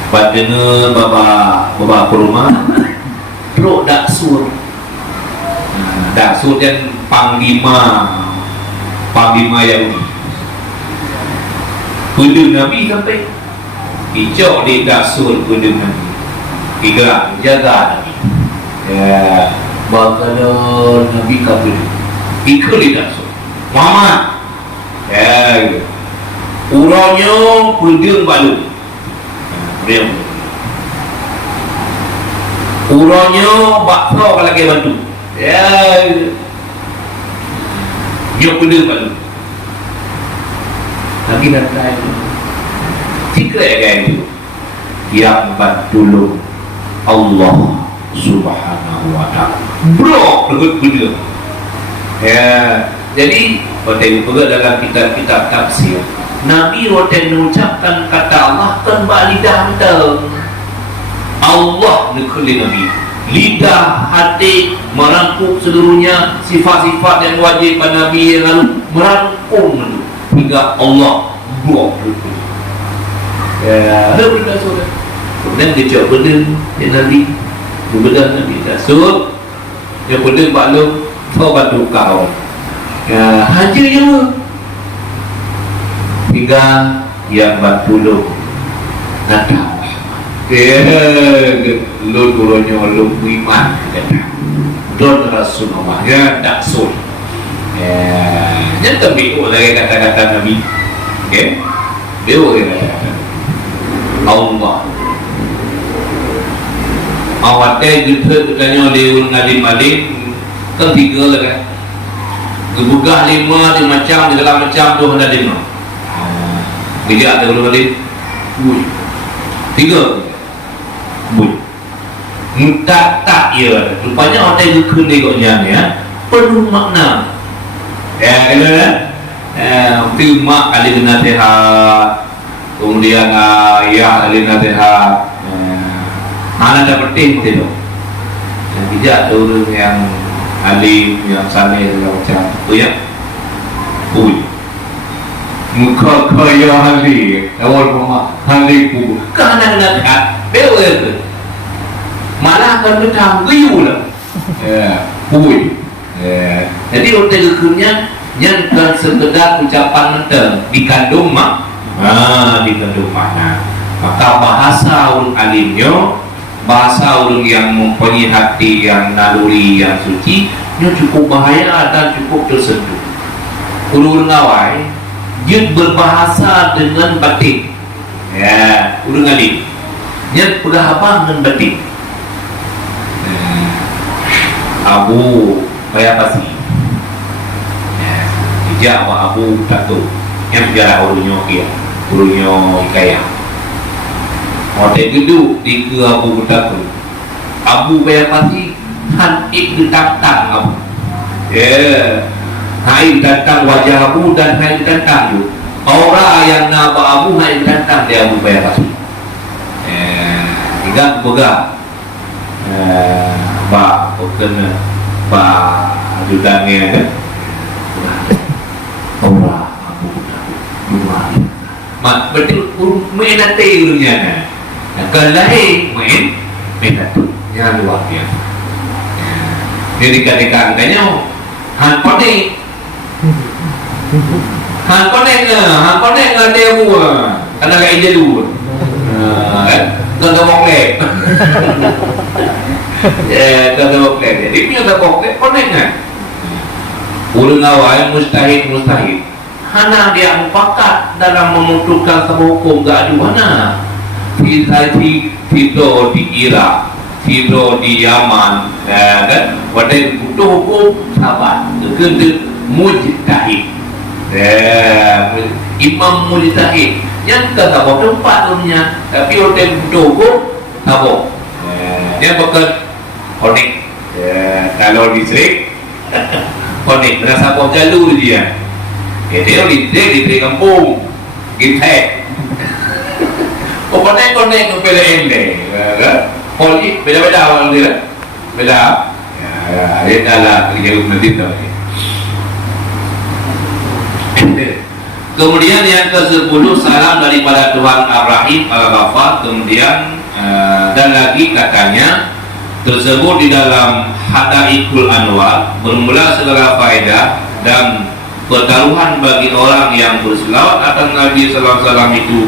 pada bapa kurma pro daksur dan panglima yang kudu Nabi sampai hijau di daksur kudu Nabi tiga jaga Nabi bakal Nabi kabul ikut di daksur Muhammad gitu. Urangnya puding balu urangnya bakso kalau lagi bantu dia puding balu lagi nanti tiga itu yang bantu Allah subhanahu wa ta'ala bro dekat puding jadi hotel juga dalam kitab-kitab tafsir Nabi roten mengucapkan kata Allah kembali lidah mentang Allah nekeli Nabi lidah hati merangkum seluruhnya sifat-sifat yang wajib pada Nabi yang lalu merangkum hingga Allah buat ada benda sudah kemudian dia cakap benda yang Nabi benda Nabi dasut dia benda maklum kau bantu kau Haji je hingga yang batulung datang lu turunnya lu iman don Rasulullah ya tak sul jangan biu lagi kata-kata Nabi biu kata-kata Allah awatnya gitu katanya deun ngalim maling ketiga lah kan gebugah lima di macam di dalam macam tu ada lima bijak ada dulu kali tiga tak ya rupanya orang yang kendegoknya ya penuh makna ya kan mak kali nasihat kemudian ayah kali nasihat mana ada penting tidak yang bijak orang yang alim yang saleh segala macam tu ya muka kaya hali awal mama hali ku kana nasihat beul malah akan bertang giu lah jadi orang gegernya yang kan sekedar ucapan menteng dikandung dikandung makna maka bahasa orang alimnya bahasa orang yang mempunyai hati yang naluri yang suci nya cukup bahaya dan cukup tersentuh orang awai dia berbahasa dengan batin orang alim dia berapa dengan batin Abu Bayapasi Ijak wa Abu Tato yang berjarak urunya kia urunya Ikaya hotel duduk di ke Abu Tato Abu Bayapasi hanik ditantang Abu hai ditantang wajah Abu dan hai ditantang tu orang yang nama Abu hai ditantang dia Abu Bayapasi tiga boga Pak bukan Pak ajudannya kan orang Abu dua mak berarti main nanti urunya kalau main nanti yang luar biasa jadi kadang-kadangnya handphone ada buah karena kayak dia dulu kan nggak mau lek nggak mau lek jadi punya nggak mau lek konek kan ulun awal mustahil hana dia mufakat dalam memutuskan sebuah hukum gak ada mana tidak di Irak tidak di Yaman kan wadai butuh hukum sahabat itu mujtahid imam mujtahid yang kata bawa tempat dunia tapi orang butuh hukum apa dia bukan konek kalau listrik konek berasa bawa jalur dia dia listrik kampung gitek konek beda ende poli beda awal dia beda dia adalah kerja nanti tu kemudian yang ke-10 salam daripada Tuhan Ar-Rahim Al-Ghafar kemudian dan lagi katanya tersebut di dalam Hadaikul Anwar bermula segala faedah dan pertaruhan bagi orang yang berselawat atas Nabi Sallallahu Alaihi Wasallam itu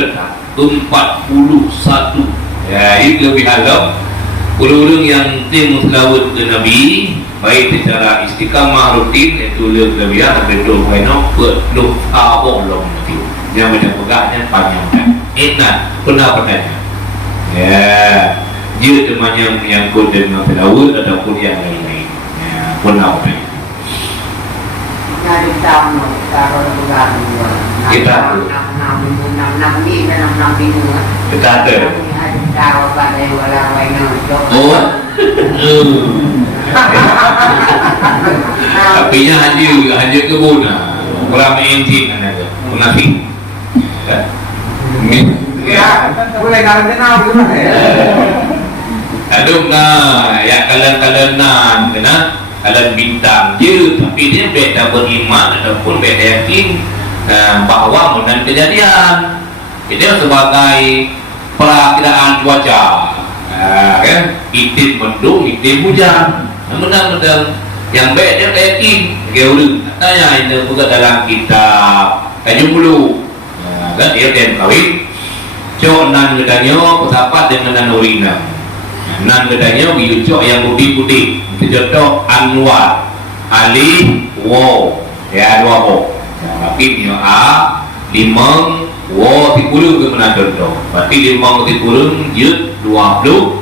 letak 41 ya itu lebih alam ulun yang tim selawat ke Nabi baik secara istiqamah rutin itu lebih ada betul kena penuh awalong nanti yang macam pegahnya panjang kan enak pernah-pernahnya ya dia temannya menyangkut dengan selawat ataupun yang lain-lain ya pernah-pernahnya dari tahun taruh bulan kita enam minggu kita ada taruh pada walau oh tapi nya hanya kebun orang engine kan ada munafik ya boleh karantina gimana ya aduh ya kalian kena kalian bintang je tapi dia beda beriman ataupun beda yakin bahwa mengenai kejadian dia sebagai perakiraan cuaca kan itim mendung itim hujan menang Yang baik dia tak yakin. Geurung. Tanya ini bukan dalam kitab. Kayu bulu. Kan dia tem kawin. Cok nan gedanya bersapat dengan nan urina. Nan gedanya biucok yang putih-putih. Jodoh Anwar. Ali Wo. Ya dua ho. Tapi ni A limang Wo 30 ke mana jodoh. Berarti limang 30 jut 20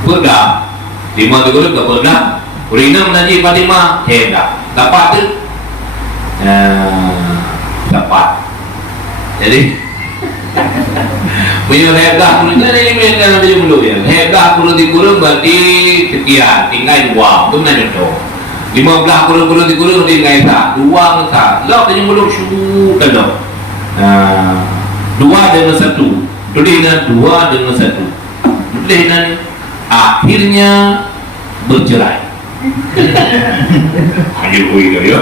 pernah 50 ke pernah urina menaji Fatimah hendak dapat tu dapat jadi punya hedah kurang ni ni dalam baju dulu ya hedah kurang berarti sekian tinggal dua tu mana jodoh 15 kurang tinggal tak dua tak lah baju dulu syukur kalau dua dengan satu tu dengan dua dengan satu tu dengan akhirnya bercerai. Ayo koi kau ya.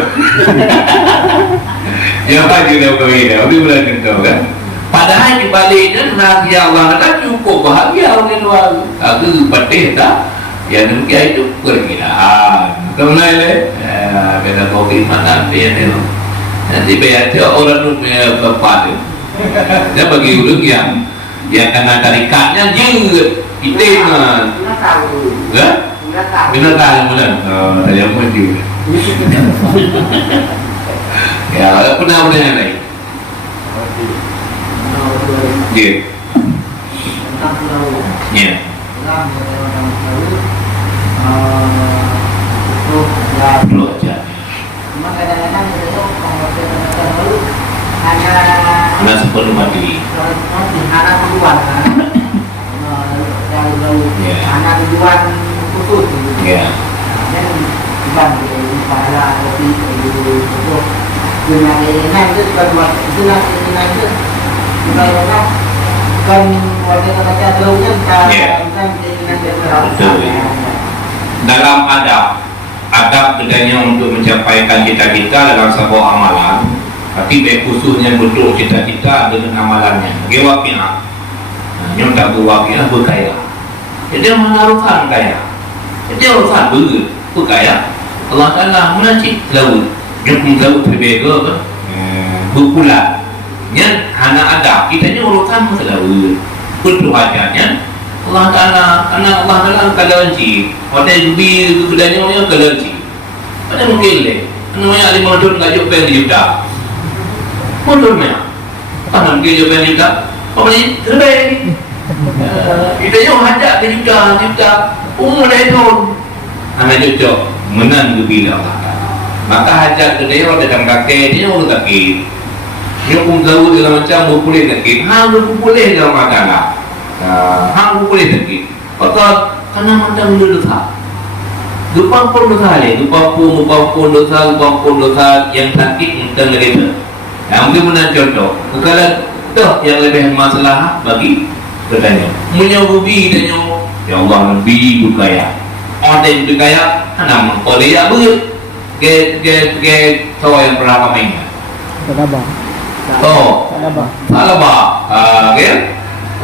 Ya apa juga kau ini? Abi bulan kau kan. Padahal di baliknya rahasia Allah kan cukup bahagia orang luar. Aku pedih tak? Ya demikian itu perkiraan. Kau mulai beda kopi mana dia ni? Nanti biar orang tu berpadu. Dia bagi ulung yang kena tarikatnya juga. Kita mah, binatang mana? Saya pun juga. Ya, pernah yang lain. Dia. Ya. Belum aja. Hanya sepenuh mati. Anak tujuan khusus Ya. dan bukan di kepala tapi di dunia ini itu buat itu bukan kan warga kota jauhnya kan dalam adab bedanya untuk mencapaikan cita-cita dalam sebuah amalan, tapi baik khususnya bentuk cita-cita dengan amalannya. Gewakiah, nyontak gewakiah berkaya. Jadi menaruhkan kaya. Jadi urusan berkaya. Allah Taala menacik laut. Dia pun laut terbega ke? Berpulang. Nya hana ada. Kita ni urusan masalah laut. Betul hajatnya. Allah Taala, karena Allah Taala kalanci. Hotel bi kedanya orang kalanci. Ada mungkin le. Namanya 5 tahun gaji pen juta. Betul mana? Apa mungkin gaji pen juta? Apa ni? Terbaik. Kita yang hajat juta umur dah tahun anak cucuk menang bila maka hajat ke dia datang kakek dia orang kakek dia pun tahu dalam macam boleh kakek boleh dalam makanan boleh kakek maka karena macam dosa Gupang pun dosa yang sakit tentang mereka mungkin menang contoh kalau dah yang lebih masalah bagi katanya menyobubi tanya ya Allah lebih berkaya orang yang berkaya nama boleh ya ber ke tahu yang pernah kami ingat salabah ke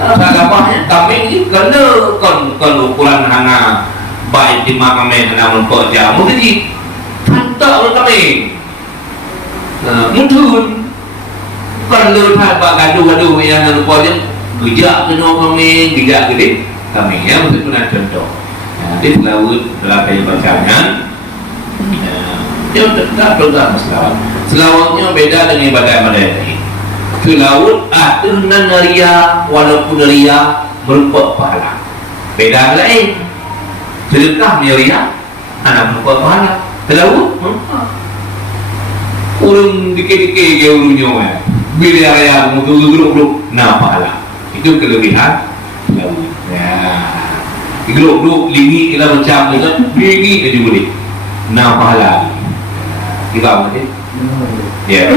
salabahnya kami ini kena kon ukuran hana baik di mana kami kena menkerja mungkin di hantar kami mungkin kalau tak gaduh yang lupa bijak kena kami, bijak gede kami ya untuk pernah contoh. Jadi laut berapa yang percayaan dia tak program selawatnya beda dengan ibadah ini. Ke laut dengan ria walaupun ria berupa pahala. Beda lain. Sedekah ria anak berupa pahala. Ke laut urung dikit-dikit ke urungnya. Bila ria grup-grup nah pahala. Itu kelebihan laut. Ya. Grup-grup lingi kita macam itu, lingi aja boleh. Nah pahala. Kita boleh. Ya.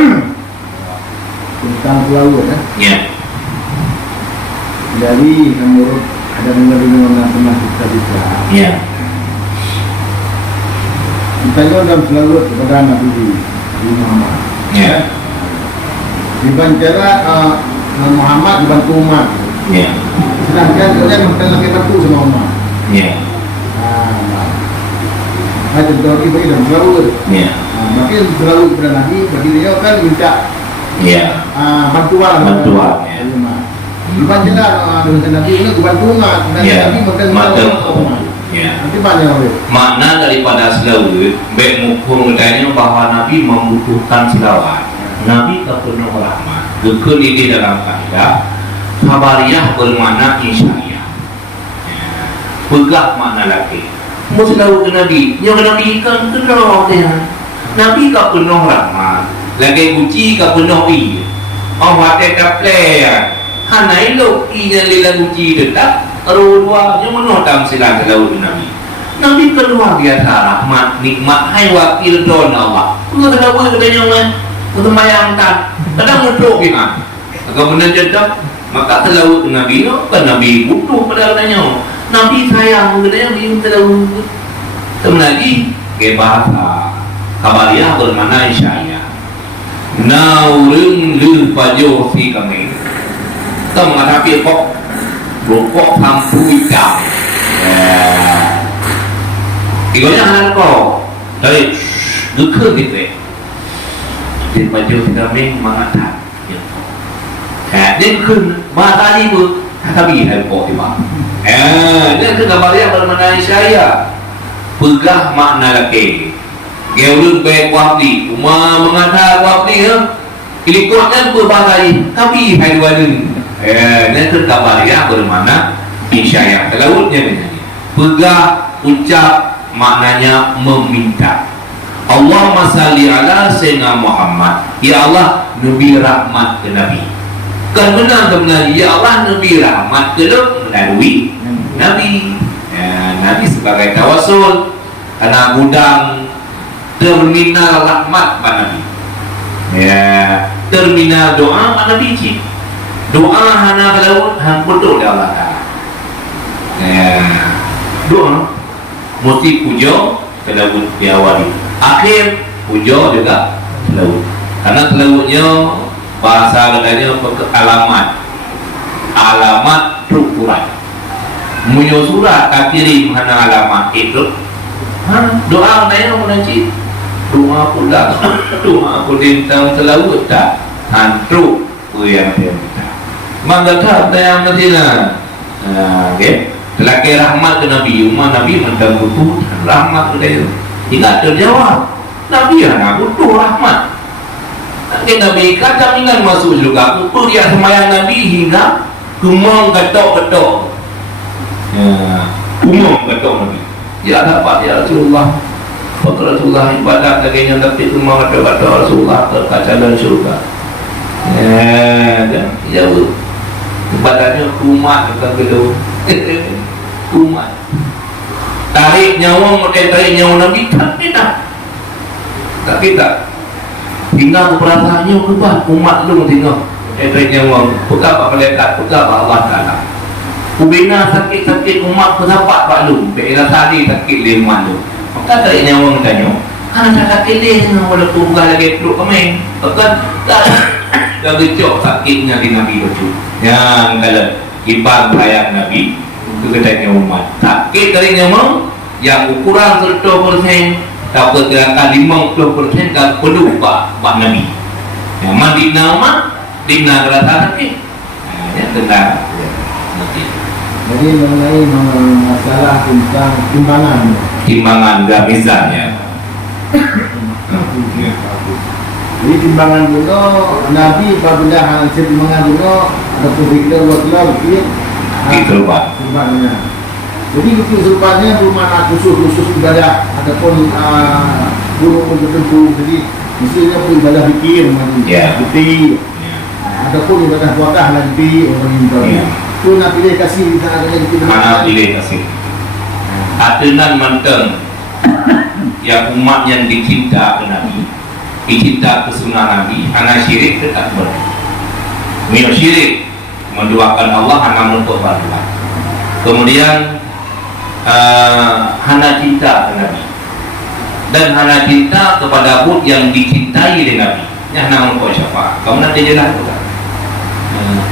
Tentang laut Ya. Jadi menurut ada menerima pernah kita Ya. kita juga dalam selalu kepada Nabi Muhammad. Ya. Dibancara Muhammad dibantu umat. Ya. Sedangkan kalian makan lagi bantu sama umat. Ya. Ada Nabi bagi dalam selawat. Ya. Maka selawat kepada Nabi bagi dia kan minta Ya. bantuan. Bantuan, ya. Dibaca lah dengan Nabi ini bantuan dan Ya. Nabi makan Ya. nanti banyak oleh. Makna daripada selawat, baik mukum katanya bahwa Nabi membutuhkan selawat. Nabi tak penuh rahmat. Gekun ini dalam kaidah khabariyah bermakna insya'iyah. Pegah makna lagi. Mau selawat ke Nabi, yang Nabi kan kenal dia. Nabi tak penuh rahmat. Lagi uji tak penuh i. Oh hati tak play. Hana elok i yang lila uji detak. Dua yang menotang silang selawat ke Nabi. Nabi keluar biasa rahmat, nikmat, hai wakil don Allah. Enggak selawat katanya orang. Untuk mayangkan, kadang untuk kita. Kalau benar jadab, maka terlalu Nabi no, kan Nabi butuh pada katanya. Nabi sayang katanya, Nabi terlalu. Lagi, ke bahasa khabariyah bermakna insya'iyah. Naurung lu pajo si kami. Kita menghadapi kok, rokok lampu hitam. Tiganya anak kau, dari gekeh gitu. Di baju kami mengatakan dia kun matahari pun tapi hai kok tiba dia tu gambar yang bermakna saya pegah makna lagi geulun baik wabli uma mengatakan wabli ilikotnya berbahaya tapi hai dua dun dia tu gambar yang bermakna insya'iyah terlautnya menjadi pegah ucap maknanya meminta. Allahumma salli ala Sayyidina Muhammad. Ya Allah, Nabi rahmat ke Nabi. Kan benar sebenarnya, ya Allah, Nabi rahmat ke melalui Nabi. Ya, Nabi sebagai tawasul karena gudang terminal rahmat Pak Nabi. Ya, terminal doa Pak Nabi cik. Doa hana kalau hang betul ya Allah. Ya, doa mesti puja kalau diawali. Akhir puja juga selawat. Karena selawatnya bahasa katanya alamat terukuran. Munyo surat tak kirim hana alamat itu. Doa katanya menanci. Doa pula doa pun tentang selawat tak hantu yang dia minta. Mangga yang nantilah. Okey. Laki rahmat ke Nabi, umat Nabi mentang butuh rahmat ke dia. Tidak terjawab. Nabi anak butuh rahmat. Nanti Nabi kata jaminan masuk juga. Kumpul dia semayang Nabi hingga kumong ketok-ketok. Kumong ketok Nabi. Ya dapat ya Rasulullah. Kata Rasulullah ibadat lagi yang dapat kumong ketok-ketok Rasulullah terkaca dan syurga. Dan jauh. Ibadatnya kumat kata beliau. Kumat. Tarik nyawa, mereka tarik nyawa Nabi tak kita hingga perasaannya berubah umat lu tengok tarik nyawa pegah pak malaikat pegah pak Allah Ta'ala kubina sakit-sakit umat pesapat pak lu bela tadi sakit di rumah lu maka tarik nyawa tanya karena sakit dia dengan walaupun pegah lagi peluk kami kan dah gecok sakitnya di Nabi itu yang kalau ibang rakyat Nabi itu katanya umat sakit dari nyawa yang ukuran 100% tak pergerakan 50% tak perlu Pak Nabi yang mandi nama dimana rasa sakit yang tentang Jadi mengenai masalah tentang timbangan dan misalnya jadi timbangan dulu Nabi apabila hasil timbangan dulu ada kita buat lagi itu Pak timbangannya. Jadi kesurupannya bermakna khusus ibadah ataupun burung tertentu. Jadi misalnya pun ibadah fikir bukti. Ataupun ibadah puasa nanti orang yang tu nak pilih kasih di sana ada kita. Mana pilih kasih? Adenan menteng yang umat yang dicinta ke Nabi, dicinta ke sunnah Nabi, anak syirik tetap ber. Mio syirik menduakan Allah, anak menuntut bantuan. Kemudian hana cinta ke Nabi dan hana cinta kepada Hud yang dicintai oleh Nabi. Yang hana menuntut syafaat. Kamu nanti jelas bukan?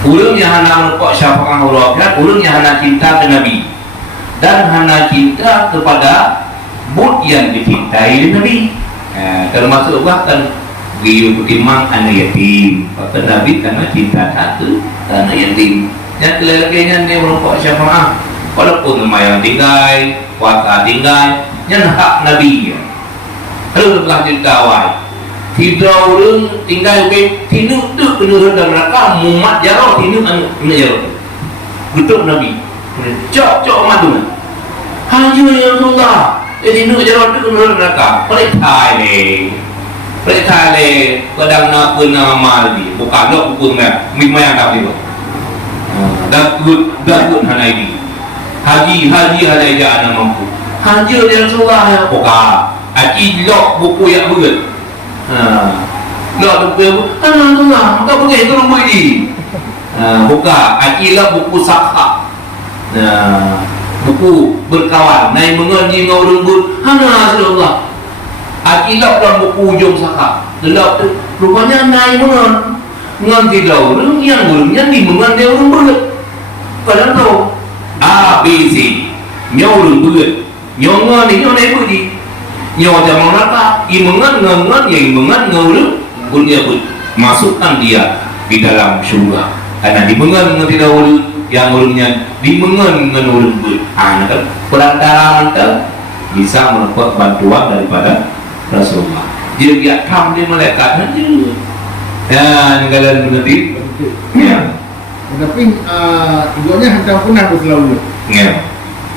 Ulung yang hana menuntut syafaat Allah, ulung yang hana cinta ke Nabi dan hana cinta kepada but yang dicintai Nabi. Termasuk bahkan beliau ketimbang anak yatim. Bahkan Nabi karena cinta satu anak yatim. Yang kelelakinya dia merokok syafaat. Walaupun lumayan tinggal, kuasa tinggal, yang hak Nabi. Lalu lanjut kawai. Tidak orang tinggal ke tinu tu penuh dalam neraka mumat jarah tinu anu jarah. Betul Nabi. Cok madu. Hanya yang Allah. Tinu jarah tu penuh neraka. Perintah le kadang nak pun amal di. Bukan dok pun dah. Mimpi yang tak boleh. Dagut hanai di. Haji ada anak mampu. Haji dia Rasulullah buka. Haji lok buku yang berat. Lok buku yang Rasulullah. Maka pergi turun buku ni. Buka. Haji lok buku sakha. Buku berkawan. Naik mengaji dengan orang ber. Rasulullah. Haji lok dalam buku ujung sakha. Lok tu rupanya naik mengan. Menganti lau. Yang burungnya ni mengan dia orang berat. Kadang tahu. A, B, C nhau đường bươn nhau ngon thì nhau này bươn gì nhauจะมองrata imangan yang imangan ngurus punya pun masukkan dia di dalam surga karena dimengan dengan tidak urus yang urusnya dimengan dengan urus bươn kan perantaraan kita bisa mendapat bantuan daripada Rasulullah dia tham dia malaikat nanti negara mengerti ya. Tapi ibunya hendak pernah selalu. Ya.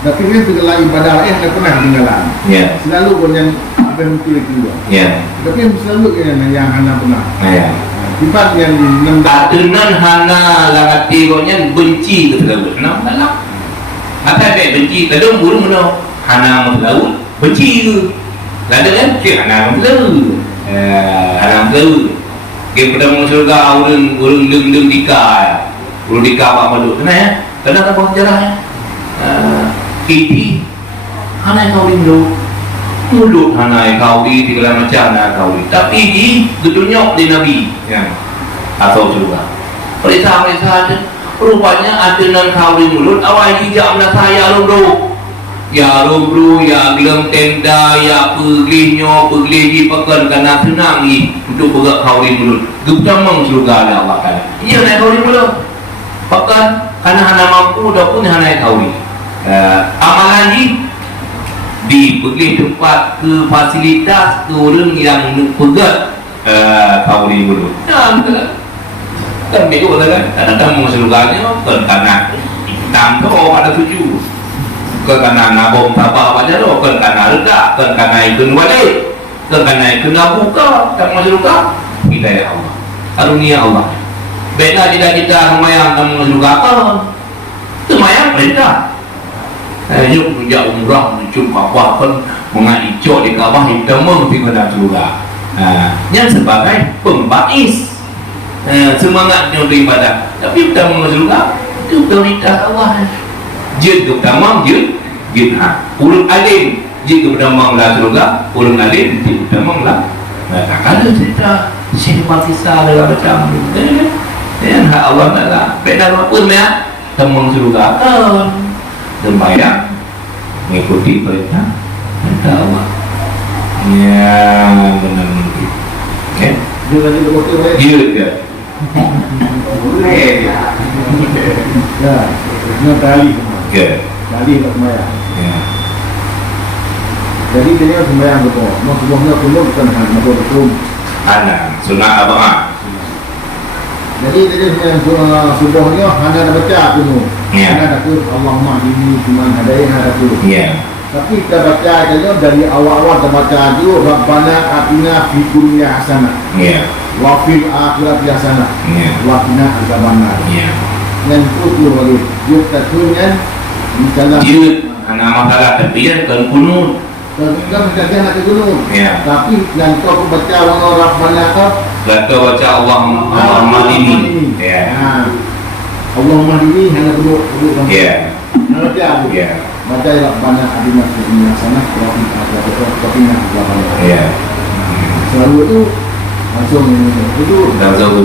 Tapi dia segala ibadah hendak pernah tinggalan. Ya. Selalu banyak apa yang pilih kedua. Ya. Tapi selalu yang hendak pernah. Ya. Sifat yang adunan hana langati gonya benci ke selalu. Kenapa lah? Apa yang benci? Kadang burung mana? Hana selalu benci ke? Lalu kan? Hana selalu. Hana selalu. Kita pada surga orang leng dikah. Urus di kawak malu, kena ya? Kena apa sejarahnya? Kiti, hanai kau di mulut hanai kau di segala macam hanai kau di. Tapi di dunia di Nabi, ya, atau juga. Perintah ada. Rupanya adenan kau di mulut. Awal hijab nak saya lumru, ya bilang tenda, ya pergi di pekan karena senang ni untuk bergerak kau di mulut. Guptamang surga ada Allah kan? Iya naik kau di mulut. Bahkan karena hana mampu dah pun hana tahu ni. Amalan ni pergi tempat ke fasilitas ke orang yang pegat tahu ni dulu. Kan begitu kan? Ada mau surganya kan karena hitam tu ada tujuh. Kan karena nabom apa aja tu kan karena reda kan karena ikun wali kan karena ikun buka kan mau surga kita ya Allah. Karunia Allah. Beda tidak kita lumayan kamu juga kan lumayan perintah yuk menjak umrah menjumpa bahkan mengajak di Kaabah hitam tinggal surga yang sebagai pembais semangatnya untuk ibadah tapi kita surga itu prioritas Allah jid utama jid urut alim jid utama lah surga urut alim jid utama lah tak ada cerita simpatisa dalam macam yang hak Allah Taala. Beda apapun ya, temung surga kan. Sembahyang mengikuti perintah Allah. Ya, benar begitu. Oke. juga jadi betul ya. Juga. Boleh. Ya, ini kali. Oke. Kali tak sembahyang. Ya. Jadi dia sembahyang betul. Mau sebuahnya penuh bukan hanya betul. Ana sunat abang. Jadi dia subuhnya hanya baca penuh. Ya. Hanya ada Allahumma ini cuma ada yang ada tu. Ya. Tapi kita baca aja dari awal-awal kita baca itu Rabbana atina fid dunya hasanah Ya. wa fil akhirati hasanah Ya. wa qina adzabannar. Ya. Yang itu lagi yuk tatunya misalnya Dia ana masalah terbiar kan kunut. kita mengajar nak gunung. Ya. Tapi yang kau baca wa Rabbana ka Kata baca Allahumma ini. Ya. Allahumma ini hanya duduk Ya. nanti aku Ya. baca Rabbana atina fid dunya hasanah wa fil akhirati qina adzabannar. Ya. Selalu itu langsung itu Dah tahu.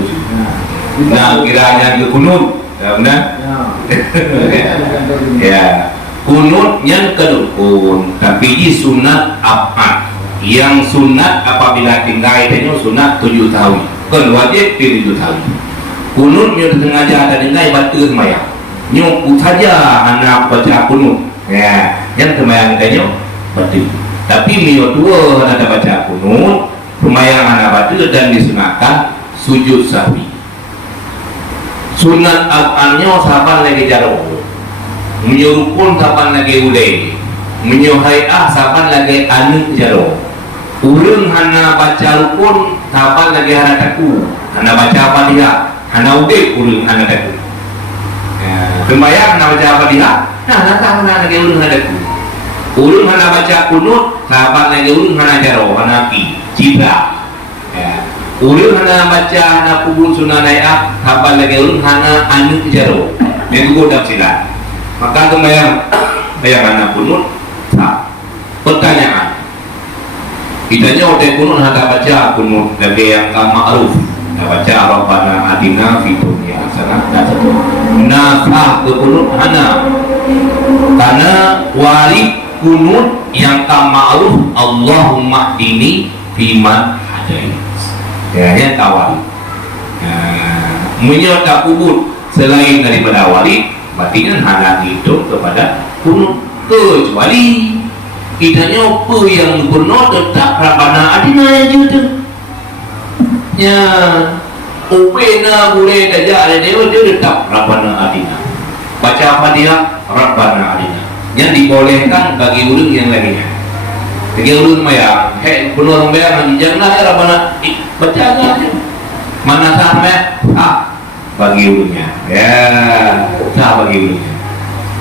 Nah, kiranya ke kunut. Ya benar? ya. Ya. kunut yang kedukun tapi di sunat apa yang sunat apabila tinggal itu sunat 7 tahun kan wajib 7 tahun kunut yang sengaja ada tinggal batu semayang nyok saja anak baca kunut ya yang semayang itu batu tapi mio tua ada baca kunut semayang anak batu dan disunatkan sujud sahwi sunat apa-nya sahabat lagi jauh menyurukun saban lagi ulai menyuhai'ah saban lagi anu jaro urang hana baca rukun saban lagi hana taku hana baca Fatihah hana udik urang hana taku sembahyang hana baca Fatihah hana lagi urang hana taku urang hana baca kunut saban lagi urang hana jaro hana ki citra urang hana baca hana kubun sunanai'ah saban lagi urang hana anu jaro yang godam sila maka sembahyang mana kunut pertanyaan kitanya hotel kunut ada baca kunut dari yang ma'ruf baca Rabbana atina fid dunya hasanah nafah ke kunut hana karena wali kunut yang ma'ruf Allahumma dini fiman hadait ya yang tawali menyerta kubur selain daripada wali berarti kan hanya hidup kepada kunut kecuali kitanya apa yang kunut tetap Rabbana adina yang juta ya upena boleh saja ada dia tetap Rabbana adina baca Fatihah Rabbana adina yang dibolehkan bagi orang yang lainnya bagi orang maya kunut maya janganlah Rabbana baca aja mana sampai bagi ulunnya ya sah bagi ulunnya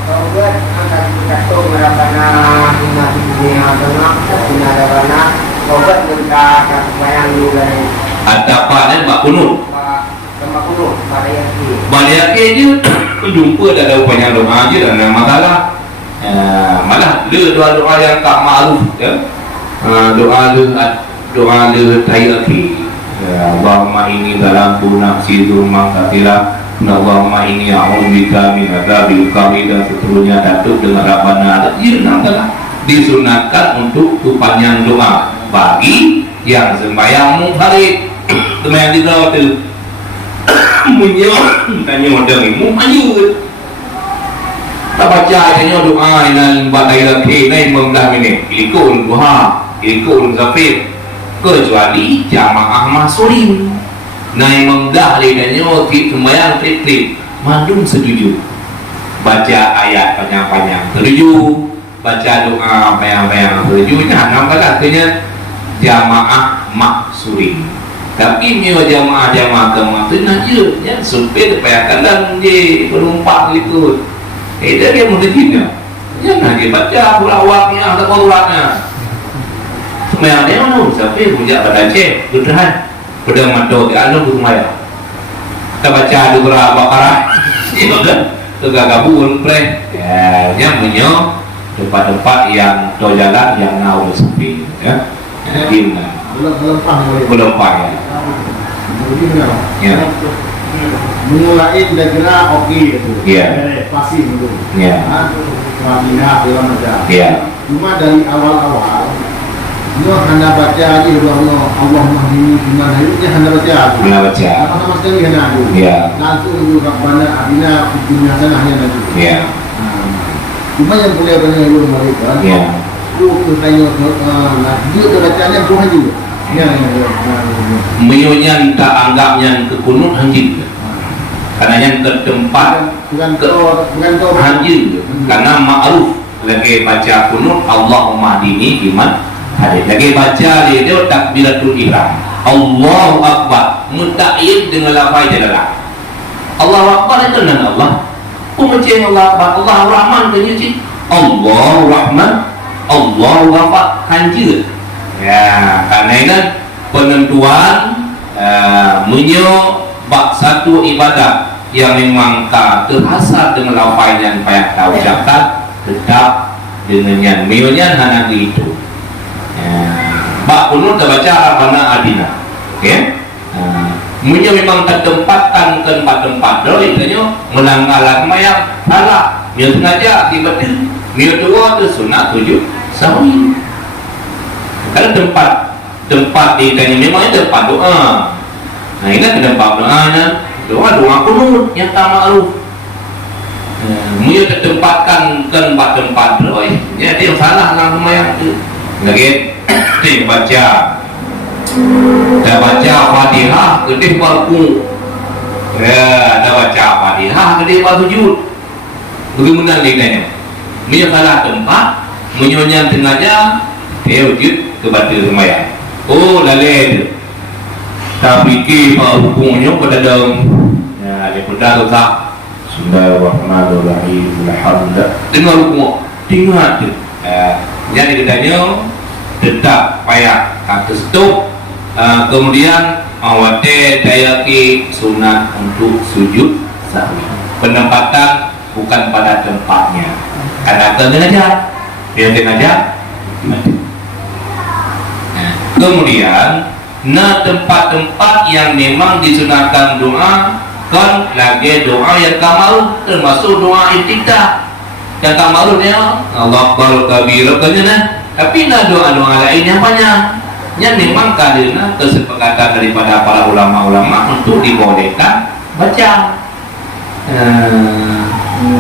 Taubat akan kita merapana hina dunia tengah hina Rabbana taubat minta bayang dulu ada apa dan mbak kunut sama kunut pada yakin dia jumpa ada upaya doa aja dan ada masalah malah doa-doa yang tak ma'ruf ya doa le tayyaki Allahumma inni dalamku nafsi zulman katsira Allahumma inni a'udzubika min adzabil qabr dan seterusnya datuk dengan Rabbana disunatkan untuk panjang doa bagi yang sembahyang munfarid sembahyang di rawatib munyo tanya model mu maju tak baca tanya doa inal bataila ke nai mendah ini ilikun duha ilikun zafir kecuali jamaah masurin naik menggah lidahnya sembahyang trik-trik mandum setuju baca ayat panjang-panjang setuju baca doa panjang-panjang setuju jangan katanya jamaah maksurin tapi mio jamaah kemarin aja ya supir supaya kadang dia penumpang itu dia mesti tidak jangan dia baca pulawaknya atau pulawaknya sembahyang dia mana tapi punya pada cek beneran pada mantau di alam rumah kita baca dua Baqarah itu kan kegagabun pre ya yang punya tempat-tempat yang jalan yang nau sepi ya jadi belum ya ya mulai kira-kira oke itu ya pasti itu ya Rabbina dalam aja ya cuma dari awal-awal dia hanya baca aja Allah mahini gimana itu hanya baca apa sama sekali hanya aku langsung Rabbana adina dunia sana hanya itu cuma yang boleh banyak yang mereka aku tanya dia bacanya bukan juga menyunya tak anggapnya ke kunut hanjir karena yang ke tempat bukan hanjir karena ma'ruf lagi baca kunut Allahumma dini iman hadis lagi baca dia takbiratul ihram Allahu akbar mutayyib dengan lafaz jalalah Allahu akbar itu dengan Allah kumeceh Allah akbar Allah rahman kenyuci Allahu rahman Allahu akbar hanjir ya karena ini penentuan menyebab satu ibadah yang memang tak terasa dengan lafaz yang payah tahu ucapkan tetap dengan yang mionya hanya itu bak kunut terbaca Rabbana adina okay? Munya memang tertempatkan ke tempat-tempat dari itu melanggar mayang salah dia sengaja tiba-tiba Niat doa tu sunat sujud sahwi. Kalau tempat di tanya memangnya tempat doa. Nah, ingat tempat doa kunut yang tak ma'ruf. Dia tertempatkan ke tempat doa. Ya, dia yang salah lah lumayan tu. Lagi dia baca. Dah baca Fatihah, kedih baru. Ya, dah baca Fatihah, kedih baru sujud. Bagaimana liganya? Dia salah tempat, menyonya sengaja, dia wujud kepada sembahyang. Oh, lalai tu. Tak fikir apa hukumnya pada dalam. Ya, dia pedal tak. Bismillahirrahmanirrahim. Alhamdulillah. Dengar hukum. Dengar tu. Jadi katanya tetap payah kata stop. Kemudian awate dayaki sunat untuk sujud sahwi. Penempatan bukan pada tempatnya. Kadang-kadang aja. Dia sengaja. Kemudian tempat-tempat yang memang disunatkan doa kan lagi doa yang kamal termasuk doa iftitah. Yang kamalnya Allah Akbar kabir kan. Tapi doa-doa lainnya banyak. Yang memang karena kesepakatan daripada para ulama-ulama untuk dibolehkan baca.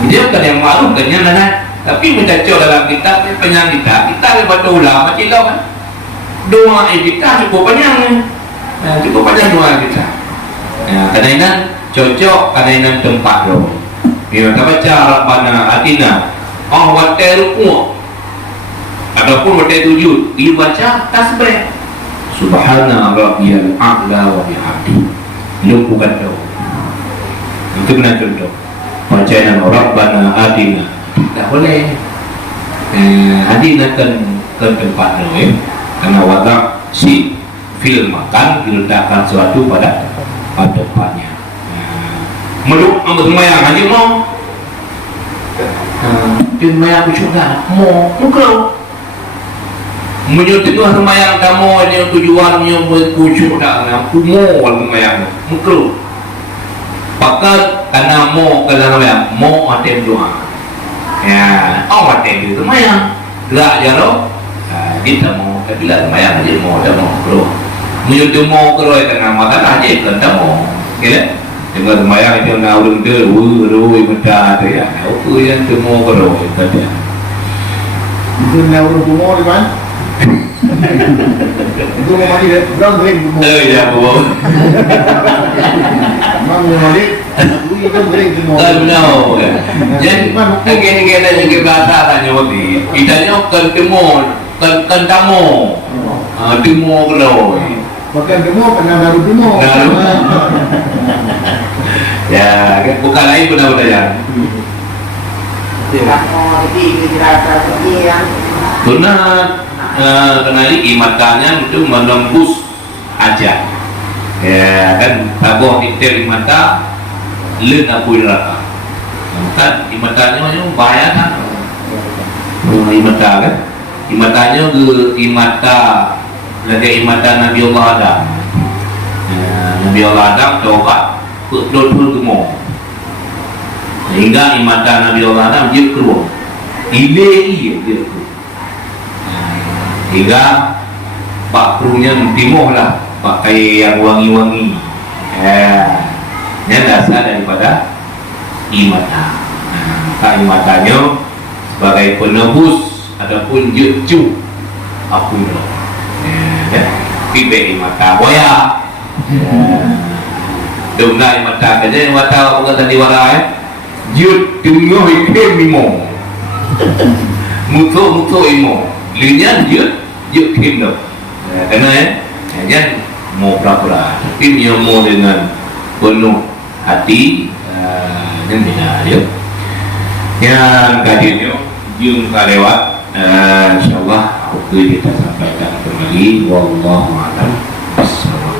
Dia bukan yang malu kan. Tapi mencaca dalam kitab penyang kita daripada ulama cilau kan. Doa iftitah cukup banyak. Cukup banyak doa kita. Kadang-kadang cocok kadang-kadang tempat doa. Dia baca Rabbana Atina. Waktu rukuk ataupun waktu sujud dia baca tasbih Subhana Rabbiyal A'la wa bihamdi. Itu bukan doa. Itu benar contoh. Bacaan Rabbana Atina tak boleh. Atina kan tempat doa. Karena wadah si film makan diletakkan sesuatu pada tempatnya. Meluk ambil semayang haji mau semayang bersyukur mau mukau menyutup semayang kamu yang tujuannya berkusyuk dah aku mau semayang mukau pakar karena mau kalau semayang mau atem doa ya atem itu semayang gerak jaro kita mau bila semayang dia mau dah mau mukau menyutup mau keroi karena makan aja kan dah mau kira dengan semayang itu nak urung dia rui benda tu ya apa yang semua keroi tadi Itu nak urung semua di mana? Itu mau mandi deh, berang drink semua. ya bawa Mang mau mandi, itu kan drink semua. no jadi agak-agak yang kita bahasa tanya waktu itanya kan tamu temu keroi Bahkan demo pernah baru demo. Ya, bukan lain benar-benar ya. Sunat kenali imatanya itu menembus aja. Ya kan, tabuh kita imata len aku neraka. Kan imatanya macam bahaya kan? Imata kan? Imatanya ke imata lagi imatan Nabi Allah Adam. Nabi Allah Adam taubat betul-betul gemuk. Sehingga imatan Nabi Allah Adam dia keluar. Dia keluar. Hingga pak krunya timur lah pakai yang wangi-wangi. Ini dasar daripada imatan. Imatannya sebagai penebus ataupun jecu aku pibe mata boya domna mata kaje mata bukan tadi wala jut tunggu ikem mimo muto imo linyan jut kim do karena jangan mau pura-pura tapi dia mau dengan penuh hati dan benar yang kadirnya jung kalewat insyaallah waktu kita sampaikan kembali wallahu a'lam.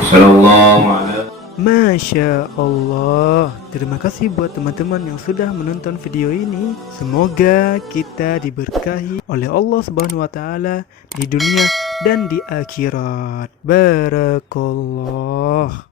Sallallahu alaihi. Masya Allah. Terima kasih buat teman-teman yang sudah menonton video ini. Semoga kita diberkahi oleh Allah Subhanahu wa taala di dunia dan di akhirat. Barakallah.